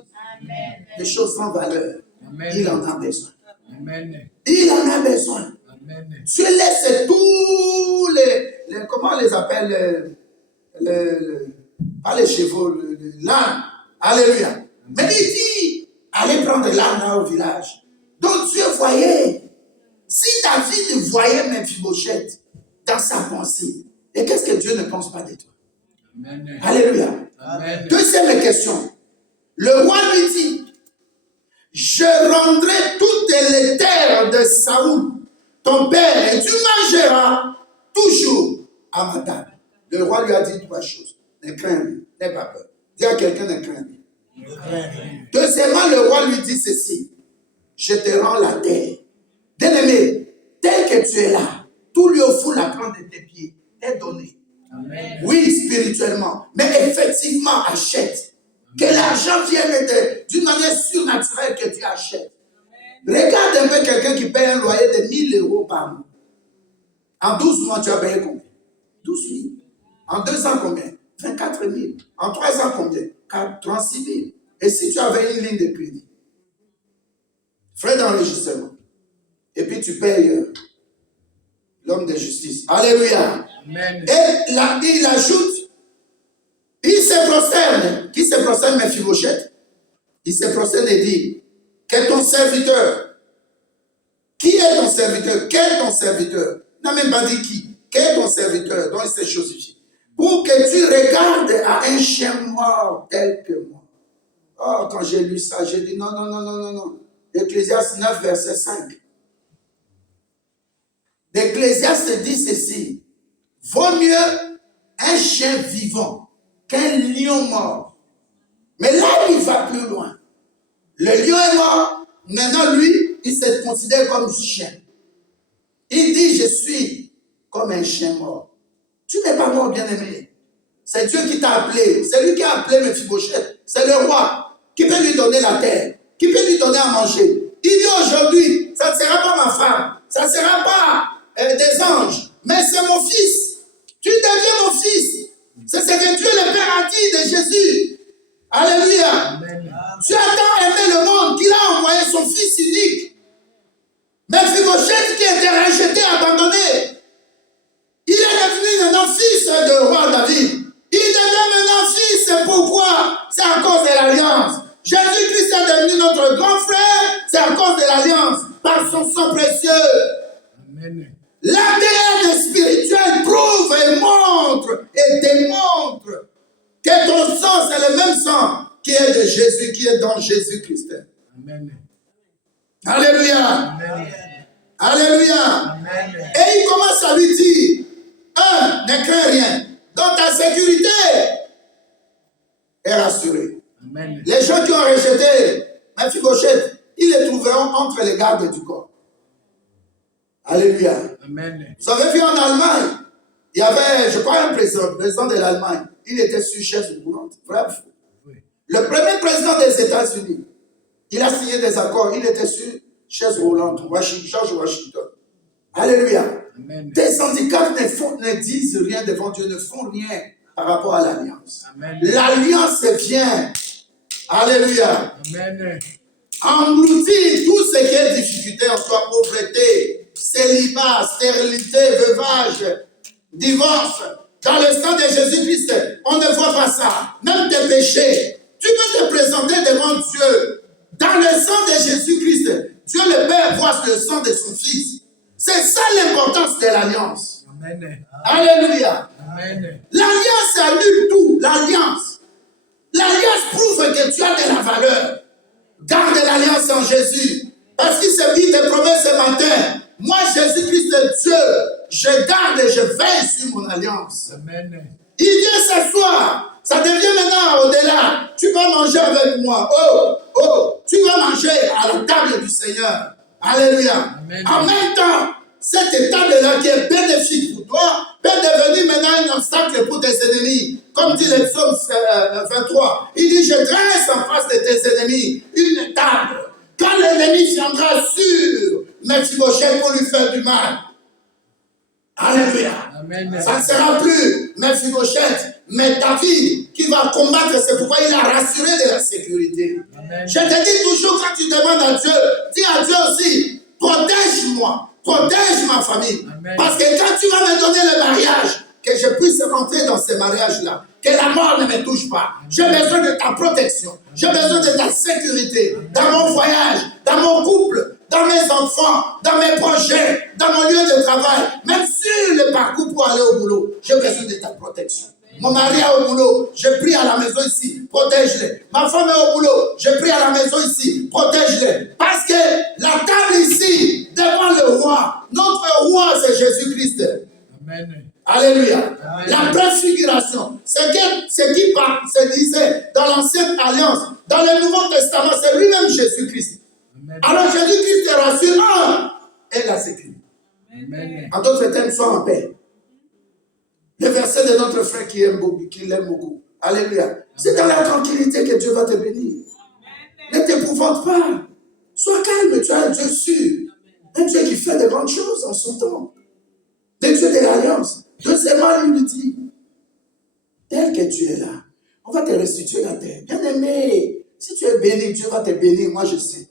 des choses sans valeur. Amen. Il en a besoin. Amen. Il en a besoin. Amen. Dieu laisse tous les comment on les appelle, pas les chevaux, l'âne. Alléluia. Amen. Mais il dit, allez prendre l'âne au village. Donc Dieu voyait. Si David voyait Mephibosheth dans sa pensée, et qu'est-ce que Dieu ne pense pas de toi? Amen. Alléluia. Amen. Deuxième question. Le roi lui dit, je rendrai toutes les terres de Saoul, ton père, et tu mangeras toujours à ma table. Le roi lui a dit 3 choses. Ne crains rien, n'aie pas peur. Dis à quelqu'un, ne crains rien. Deuxièmement, le roi lui dit ceci, je te rends la terre. Bien-aimé, tel que tu es là, tout lui au fond la plante de tes pieds, est donné. Amen. Oui, spirituellement, mais effectivement, achète. Que l'argent vienne d'une manière surnaturelle que tu achètes. Regarde un peu quelqu'un qui paye un loyer de 1000 euros par mois. En 12 mois, tu as payé combien? 12 000. En 2 ans, combien? 24 000. En 3 ans, combien? 36 000. Et si tu avais une ligne de crédit? Frais d'enregistrement. Et puis tu payes l'homme de justice. Alléluia. Amen. Et là, il ajoute, il se prosterne. Qui se prosterne, Mephibosheth? Il se prosterne et dit, qu'est ton serviteur? Qui est ton serviteur? Qu'est ton serviteur? Il n'a même pas dit qui. Qu'est ton serviteur? Donc il s'est josifié. Pour que tu regardes à un chien mort tel que moi. Oh, quand j'ai lu ça, j'ai dit non, non, non, non, non, non. Ecclésiaste 9, verset 5. L'Ecclésiaste dit ceci. Vaut mieux un chien vivant qu'un lion mort. Mais là, il va plus loin. Le lion est mort. Maintenant, lui, il se considère comme chien. Il dit, je suis comme un chien mort. Tu n'es pas mort, bien-aimé. C'est Dieu qui t'a appelé. C'est lui qui a appelé Mephibosheth. C'est le roi qui peut lui donner la terre, qui peut lui donner à manger. Il dit aujourd'hui, ça ne sera pas ma femme, ça ne sera pas des anges, mais c'est mon fils. Tu deviens mon fils. C'est ce que Dieu le Père a dit de Jésus. Alléluia. Amen. Dieu a tant aimé le monde qu'il a envoyé son fils unique. Mephibosheth qui était rejeté, abandonné. Il est devenu maintenant fils de roi David. Il devient maintenant fils. C'est pourquoi? C'est à cause de l'alliance. Jésus-Christ est devenu notre grand frère. C'est à cause de l'alliance. Par son sang précieux. Amen. L'ADN spirituel prouve et montre et démontre que ton sang, c'est le même sang qui est de Jésus, qui est dans Jésus-Christ. Amen. Alléluia. Amen. Alléluia. Amen. Et il commence à lui dire, ne crains rien. Donc ta sécurité est rassurée. Amen. Les gens qui ont rejeté Mephibosheth, ils les trouveront entre les gardes du corps. Alléluia. Amen. Vous avez vu en Allemagne, il y avait, je crois, un président de l'Allemagne. Il était sur chaise roulante. Vrai ou faux? Oui. Le premier président des États-Unis, il a signé des accords. Il était sur chaise roulante. George Washington. Alléluia. Amen. Tes handicaps ne disent rien devant Dieu, ne font rien par rapport à l'alliance. Amen. L'alliance vient. Alléluia. Amen. Engloutir tout ce qui est difficulté en toi, pauvreté, célibat, stérilité, veuvage, divorce. Dans le sang de Jésus-Christ, on ne voit pas ça. Même tes péchés. Tu peux te présenter devant Dieu. Dans le sang de Jésus-Christ, Dieu le Père voit le sang de son Fils. C'est ça l'importance de l'alliance. Amen. Alléluia. Amen. L'alliance annule tout. L'alliance. L'alliance prouve que tu as de la valeur. Garde l'alliance en Jésus. Parce qu'il se dit, te promets ce matin, moi, Jésus-Christ, Dieu, je garde et je veille sur mon alliance. Amen. Il vient s'asseoir. Ça devient maintenant au-delà. Tu vas manger avec moi. Tu vas manger à la table du Seigneur. Alléluia. Amen. En même temps, cette table-là qui est bénéfique pour toi peut devenir maintenant un obstacle pour tes ennemis. Comme dit le psaume 23, il dit, je dresse en face de tes ennemis une table. Quand l'ennemi viendra sur Mephibosheth pour lui faire du mal. Alléluia. Amen. Ça ne sera plus Mephibosheth, mais David qui va combattre. C'est pourquoi il a rassuré de la sécurité. Amen. Je te dis toujours, quand tu demandes à Dieu, dis à Dieu aussi, protège-moi, protège ma famille. Amen. Parce que quand tu vas me donner le mariage, que je puisse rentrer dans ce mariage-là, que la mort ne me touche pas. J'ai besoin de ta protection, j'ai besoin de ta sécurité, dans mon voyage, dans mon couple, dans mes enfants, dans mes projets, dans mon lieu de travail, même sur le parcours pour aller au boulot, j'ai besoin de ta protection. Mon mari est au boulot, je prie à la maison ici, protège-les. Ma femme est au boulot, je prie à la maison ici, protège-les. Parce que la table ici, devant le roi, notre roi c'est Jésus-Christ. Amen. Alléluia. Amen. La préfiguration, ce qui se disait dans l'Ancienne Alliance, dans le Nouveau Testament, c'est lui-même Jésus-Christ. Amen. Alors Jésus-Christ te rassure et la sécurité. Amen. En d'autres termes, sois en paix. Le verset de notre frère qui l'aime beaucoup. Alléluia. C'est dans la tranquillité que Dieu va te bénir. Ne t'épouvante pas. Sois calme, tu as un Dieu sûr. Un Dieu qui fait de grandes choses en son temps. Le Dieu de l'alliance. Deuxièmement, il lui dit, tel que tu es là, on va te restituer la terre. Bien-aimé, si tu es béni, Dieu va te bénir, moi je sais.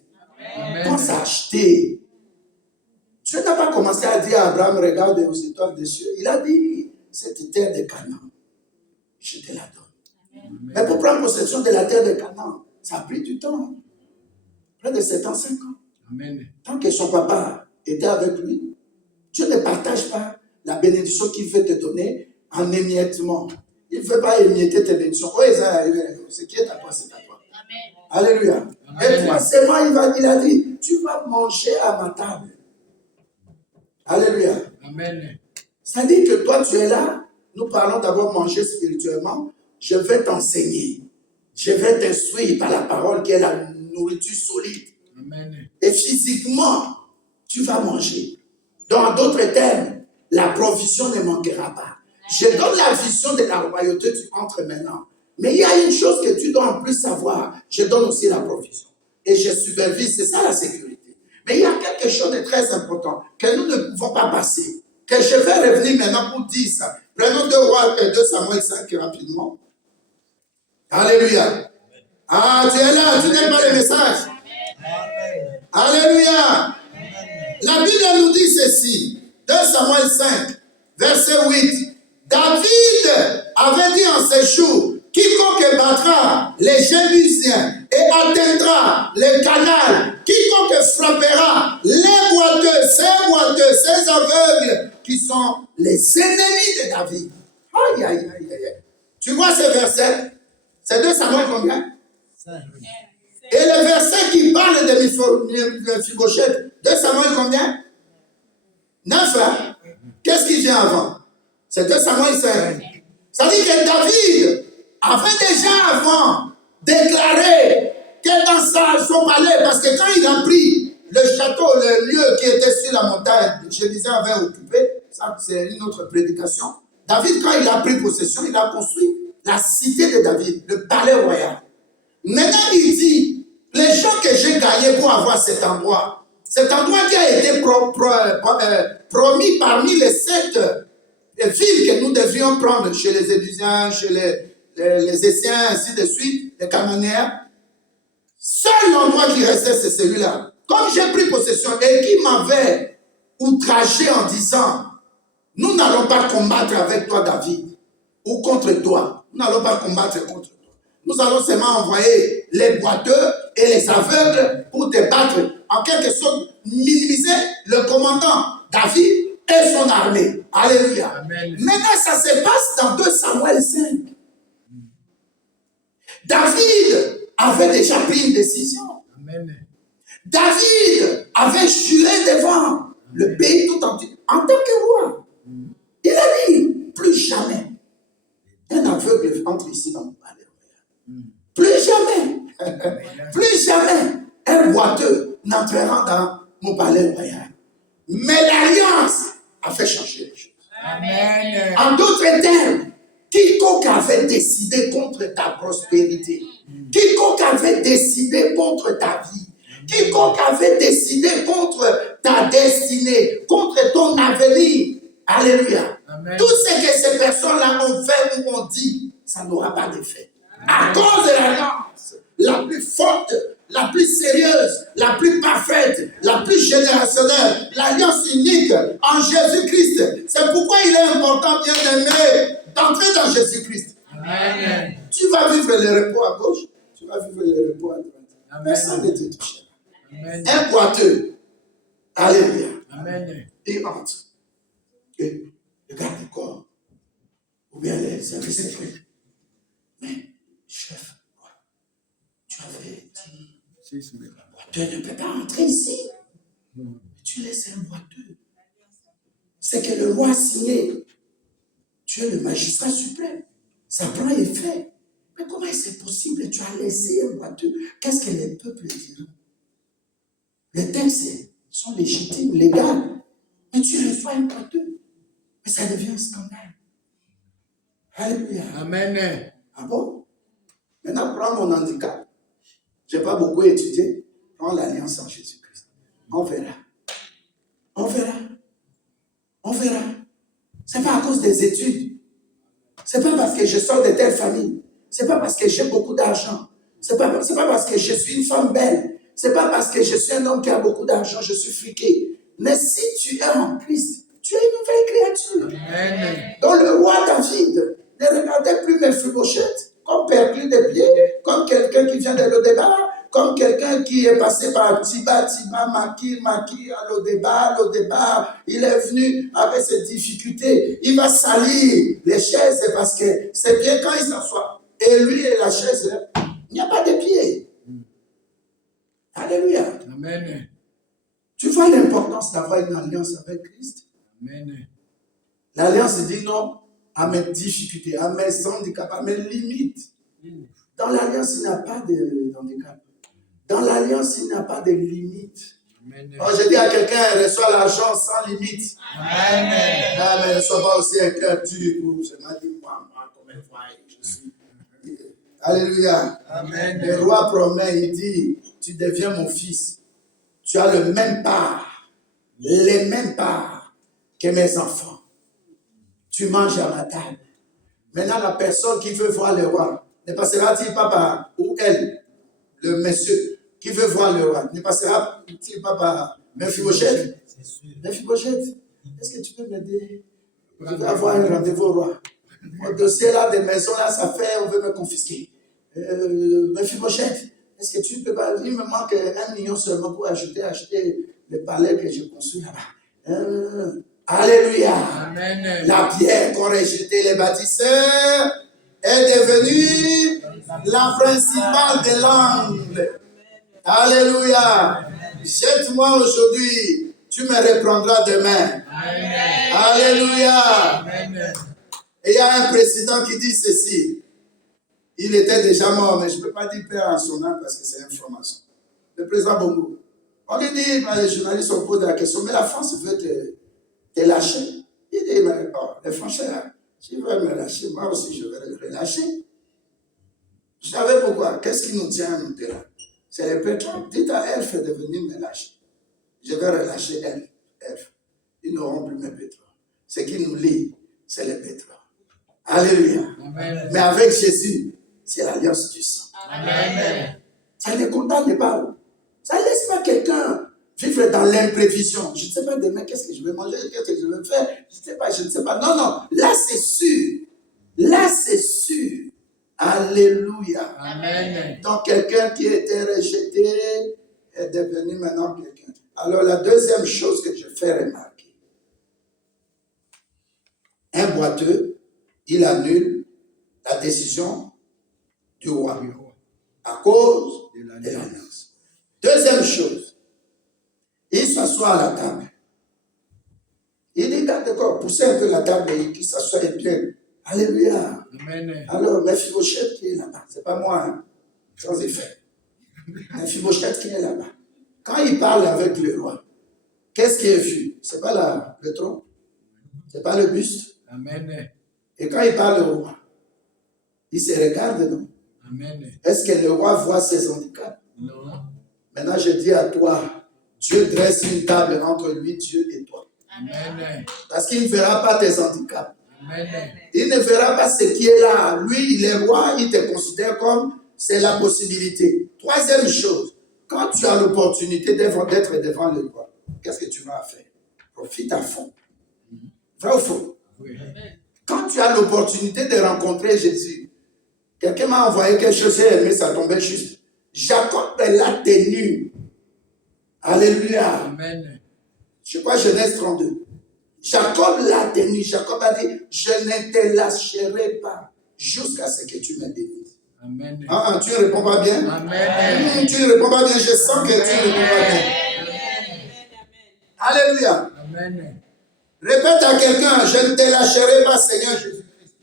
Pense à acheter. Dieu n'a pas commencé à dire à Abraham, regarde aux étoiles des cieux. Il a dit, cette terre de Canaan, je te la donne. Mais pour prendre possession de la terre de Canaan, ça a pris du temps. Près de 7 ans, 5 ans. Amen. Tant que son papa était avec lui, Dieu ne partage pas la bénédiction qu'il veut te donner en émiettement. Il ne veut pas émietter tes bénédictions. Oh, ce qui est à toi, c'est à toi. Amen. Alléluia. Amen. Et troisièmement, il a dit, tu vas manger à ma table. Alléluia. Amen. Ça dit que toi, tu es là. Nous parlons d'abord manger spirituellement. Je vais t'enseigner. Je vais t'instruire par la parole qui est la nourriture solide. Amen. Et physiquement, tu vas manger. Dans d'autres termes, la provision ne manquera pas. Je donne la vision de la royauté, tu entres maintenant. Mais il y a une chose que tu dois en plus savoir. Je donne aussi la provision. Et je supervise, c'est ça la sécurité. Mais il y a quelque chose de très important que nous ne pouvons pas passer. Que je vais revenir maintenant pour dire ça. Prenons 2 Samuel 5 rapidement. Alléluia. Ah, tu es là, tu n'aimes pas le message. Amen. Alléluia. Amen. La Bible nous dit ceci. 2 Samuel 5, verset 8. David avait dit en ces jours, quiconque battra les Jébusiens et atteindra le canal, quiconque frappera les boiteux, ces aveugles, qui sont les ennemis de David. Aïe, aïe, aïe, aïe. Tu vois ce verset? C'est 2 Samuel combien? 5. Et le verset qui parle de Mephibosheth, 2 Samuel combien? 9, hein? Qu'est-ce qui vient avant? C'est 2 Samuel 5. Ça dit que David avait déjà avant déclaré que dans son palais, parce que quand il a pris le château, le lieu qui était sur la montagne, Jébusiens avait occupé, ça c'est une autre prédication. David, quand il a pris possession, il a construit la cité de David, le palais royal. Maintenant, il dit, les gens que j'ai gagnés pour avoir cet endroit qui a été promis parmi les 7 villes que nous devions prendre chez les Ébusiens, chez les Essiens, ainsi de suite, les Cananéens. Seul endroit qui restait, c'est celui-là. Comme j'ai pris possession et qui m'avait outragé en disant, nous n'allons pas combattre avec toi, David, ou contre toi. Nous n'allons pas combattre contre toi. Nous allons seulement envoyer les boiteux et les aveugles pour te battre. En quelque sorte, minimiser le commandant David et son armée. Alléluia. Amen. Maintenant, ça se passe dans 2 Samuel 5. David avait déjà pris une décision. Amen. David avait juré devant le pays tout entier en tant que roi. Il a dit, plus jamais un aveugle entre ici dans mon palais. Plus jamais, plus jamais un boiteux n'entrera dans mon palais royal. Mais l'alliance a fait changer les choses. Amen. En d'autres termes, quiconque avait décidé contre ta prospérité, quiconque avait décidé contre ta vie, quiconque avait décidé contre ta destinée, contre ton avenir, alléluia. Amen. Tout ce que ces personnes-là ont fait ou ont dit, ça n'aura pas d'effet. À cause de l'alliance la plus forte, la plus sérieuse, la plus parfaite, la plus générationnelle, l'alliance unique en Jésus-Christ. C'est pourquoi il est important, bien aimé, d'entrer dans Jésus-Christ. Amen. Tu vas vivre le repos à gauche, tu vas vivre le repos à droite. Personne ne te touche. Un boiteux, alléluia, Amen. Il entre. Et regarde le corps, ou bien les services secrets. Mais, chef, tu avais dit, tu ne peux pas entrer ici. Tu laisses un boiteux. C'est que le roi a signé. Tu es le magistrat suprême. Ça prend effet. Mais comment est-ce possible? Tu as laissé un boiteux. Qu'est-ce que les peuples diront? Les textes sont légitimes, légaux. Mais tu reçois un boiteux. Mais ça devient un scandale. Alléluia. Amen. Ah bon? Maintenant, prends mon handicap. Je n'ai pas beaucoup étudié. Prends l'alliance en Jésus-Christ. On verra. On verra. On verra. Ce n'est pas à cause des études. Ce n'est pas parce que je sors de telle famille. Ce n'est pas parce que j'ai beaucoup d'argent. Ce n'est pas parce que je suis une femme belle. Ce n'est pas parce que je suis un homme qui a beaucoup d'argent, je suis friqué. Mais si tu es en Christ, tu es une nouvelle créature. Amen. Donc le roi David ne regardait plus Mephibosheth comme perclus des pieds, comme quelqu'un qui vient de Lodébar, comme quelqu'un qui est passé par Tiba, Makir, à Lodébar. Il est venu avec ses difficultés. Il va salir les chaises parce que c'est bien quand il s'assoit. Et lui et la chaise, il n'y a pas de pieds. Alléluia. Amen. Tu vois l'importance d'avoir une alliance avec Christ? Amen. L'alliance dit non à mes difficultés, à mes handicaps, à mes limites. Dans l'alliance, il n'y a pas de handicap. Dans l'alliance, il n'y a pas de limites. Quand je dis à quelqu'un, reçoit l'argent sans limite. Amen. Ah, mais ne sois pas aussi un cœur dur pour je m'ai dit, moi, combien de fois je suis. Alléluia. Amen. Le roi promet, il dit, tu deviens mon fils. Tu as le même part, les mêmes parts que mes enfants. Tu manges à ma table. Maintenant, la personne qui veut voir le roi, ne passera-t-il pas par, ou elle, le monsieur, qui veut voir le roi, ne passera-t-il pas par Mephibosheth? Mephibosheth, est-ce que tu peux m'aider? Je vais avoir un rendez-vous au roi. Mon dossier là, des maisons là, ça fait, on veut me confisquer. Mephibosheth, est-ce que tu peux pas? Il me manque 1 million seulement pour acheter le palais que j'ai construit là-bas. Alléluia. Amen. La pierre qu'ont rejetée les bâtisseurs est devenue la principale de l'angle. Alléluia. Jette-moi aujourd'hui, tu me reprendras demain. Amen. Alléluia. Amen. Et il y a un président qui dit ceci. Il était déjà mort, mais je ne peux pas dire père en son âme parce que c'est information. Le président Bongo. On lui dit, les journalistes ont posé la question, mais la France veut te lâcher. Il dit, mais oh, les Français, s'ils veulent me lâcher, moi aussi je vais les relâcher. Je savais pourquoi. Qu'est-ce qui nous tient à nous là? C'est le pétrole. Dites à Elf de venir me lâcher. Je vais relâcher Elf. Ils n'auront plus mes pétroles. Ce qui nous lie, c'est le pétrole. Alléluia. Amen. Mais avec Jésus, c'est l'alliance du sang. Amen. Ça ne condamne pas. Ça ne laisse pas quelqu'un vivre dans l'imprévision. Je ne sais pas demain qu'est-ce que je vais manger, qu'est-ce que je vais faire. Je ne sais pas. Non, non. Là, c'est sûr. Là, c'est sûr. Alléluia. Amen. Donc, quelqu'un qui était rejeté est devenu maintenant quelqu'un. Alors, la deuxième chose que je fais remarquer. Un boiteux, il annule la décision du roi à cause de l'alliance. Deuxième chose, il s'assoit à la table. Il dit, d'accord, poussez un peu la table et qu'il s'assoie bien. Alléluia. Amen. Alors, Mephibosheth qui est là-bas, c'est pas moi, hein, sans effet. Mephibosheth qui est là-bas. Quand il parle avec le roi, qu'est-ce qui est vu? C'est pas le tronc, c'est pas le buste. Amen. Et quand il parle au roi, il se regarde, non? Amen. Est-ce que le roi voit ses handicaps? Non. Maintenant, je dis à toi, Dieu dresse une table entre lui, Dieu et toi. Amen. Parce qu'il ne verra pas tes handicaps. Amen. Il ne verra pas ce qui est là. Lui, il est roi, il te considère comme c'est la possibilité. Troisième chose, quand tu as l'opportunité d'être devant le roi, qu'est-ce que tu vas faire? Profite à fond. Va au fond. Oui. Quand tu as l'opportunité de rencontrer Jésus, quelqu'un m'a envoyé quelque chose, j'ai aimé, ça tombait juste. Jacob l'a tenu. Alléluia. Amen. Je crois Genèse 32. Jacob l'a tenu. Jacob a dit, je ne te lâcherai pas jusqu'à ce que tu me bénisses. Amen. Ah, tu ne réponds pas bien? Amen. Tu ne réponds pas bien. Je sens que tu ne réponds pas bien. Alléluia. Amen. Répète à quelqu'un, je ne te lâcherai pas, Seigneur Jésus-Christ.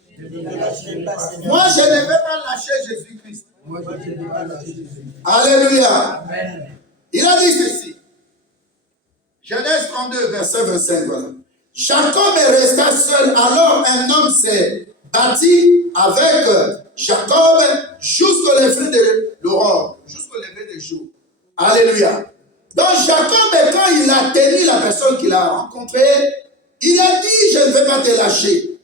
Moi, je ne vais pas lâcher Jésus-Christ. Moi, je ne vais pas lâcher Jésus. Alléluia. Amen. Il a dit ceci. Genèse 32, verset 25. Voilà. Jacob est resté seul. Alors un homme s'est bâti avec Jacob jusqu'au lever de l'aurore, jusqu'au lever du jour. Alléluia. Donc Jacob, quand il a tenu la personne qu'il a rencontrée, il a dit, je ne vais pas te lâcher.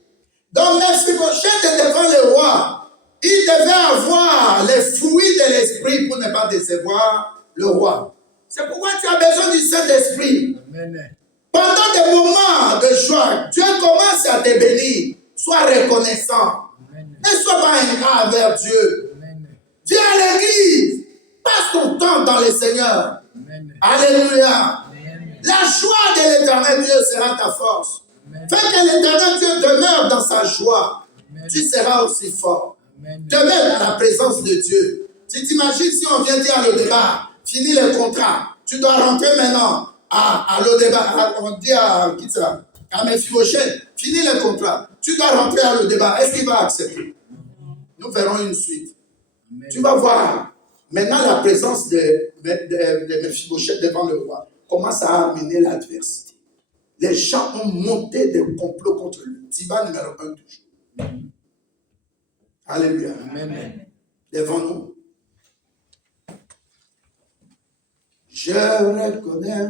Donc Mephibosheth est devant le roi. Il devait avoir les fruits de l'esprit pour ne pas décevoir le roi. C'est pourquoi tu as besoin du Saint-Esprit. Amen. Pendant des moments de joie, Dieu commence à te bénir. Sois reconnaissant. Amen. Ne sois pas ingrat envers Dieu. Amen. Viens à l'église. Passe ton temps dans le Seigneur. Amen. Alléluia. Amen. La joie de l'éternel Dieu sera ta force. Amen. Fais que l'éternel Dieu demeure dans sa joie. Amen. Tu seras aussi fort. Amen. Demeure dans la présence de Dieu. Tu t'imagines si on vient dire à l'Odébar, finis le contrat. Tu dois rentrer maintenant à l'Odébar. On dit à qui ça? À Mephibosheth, finis le contrat. Tu dois rentrer à l'Odébar. Est-ce qu'il va accepter? Nous verrons une suite. Amen. Tu vas voir maintenant la présence de Mephibosheth devant le roi commence à amener l'adversité. Les gens ont monté des complots contre lui. Tiba numéro 1 toujours. Alléluia. Amen. Devant nous. Je reconnais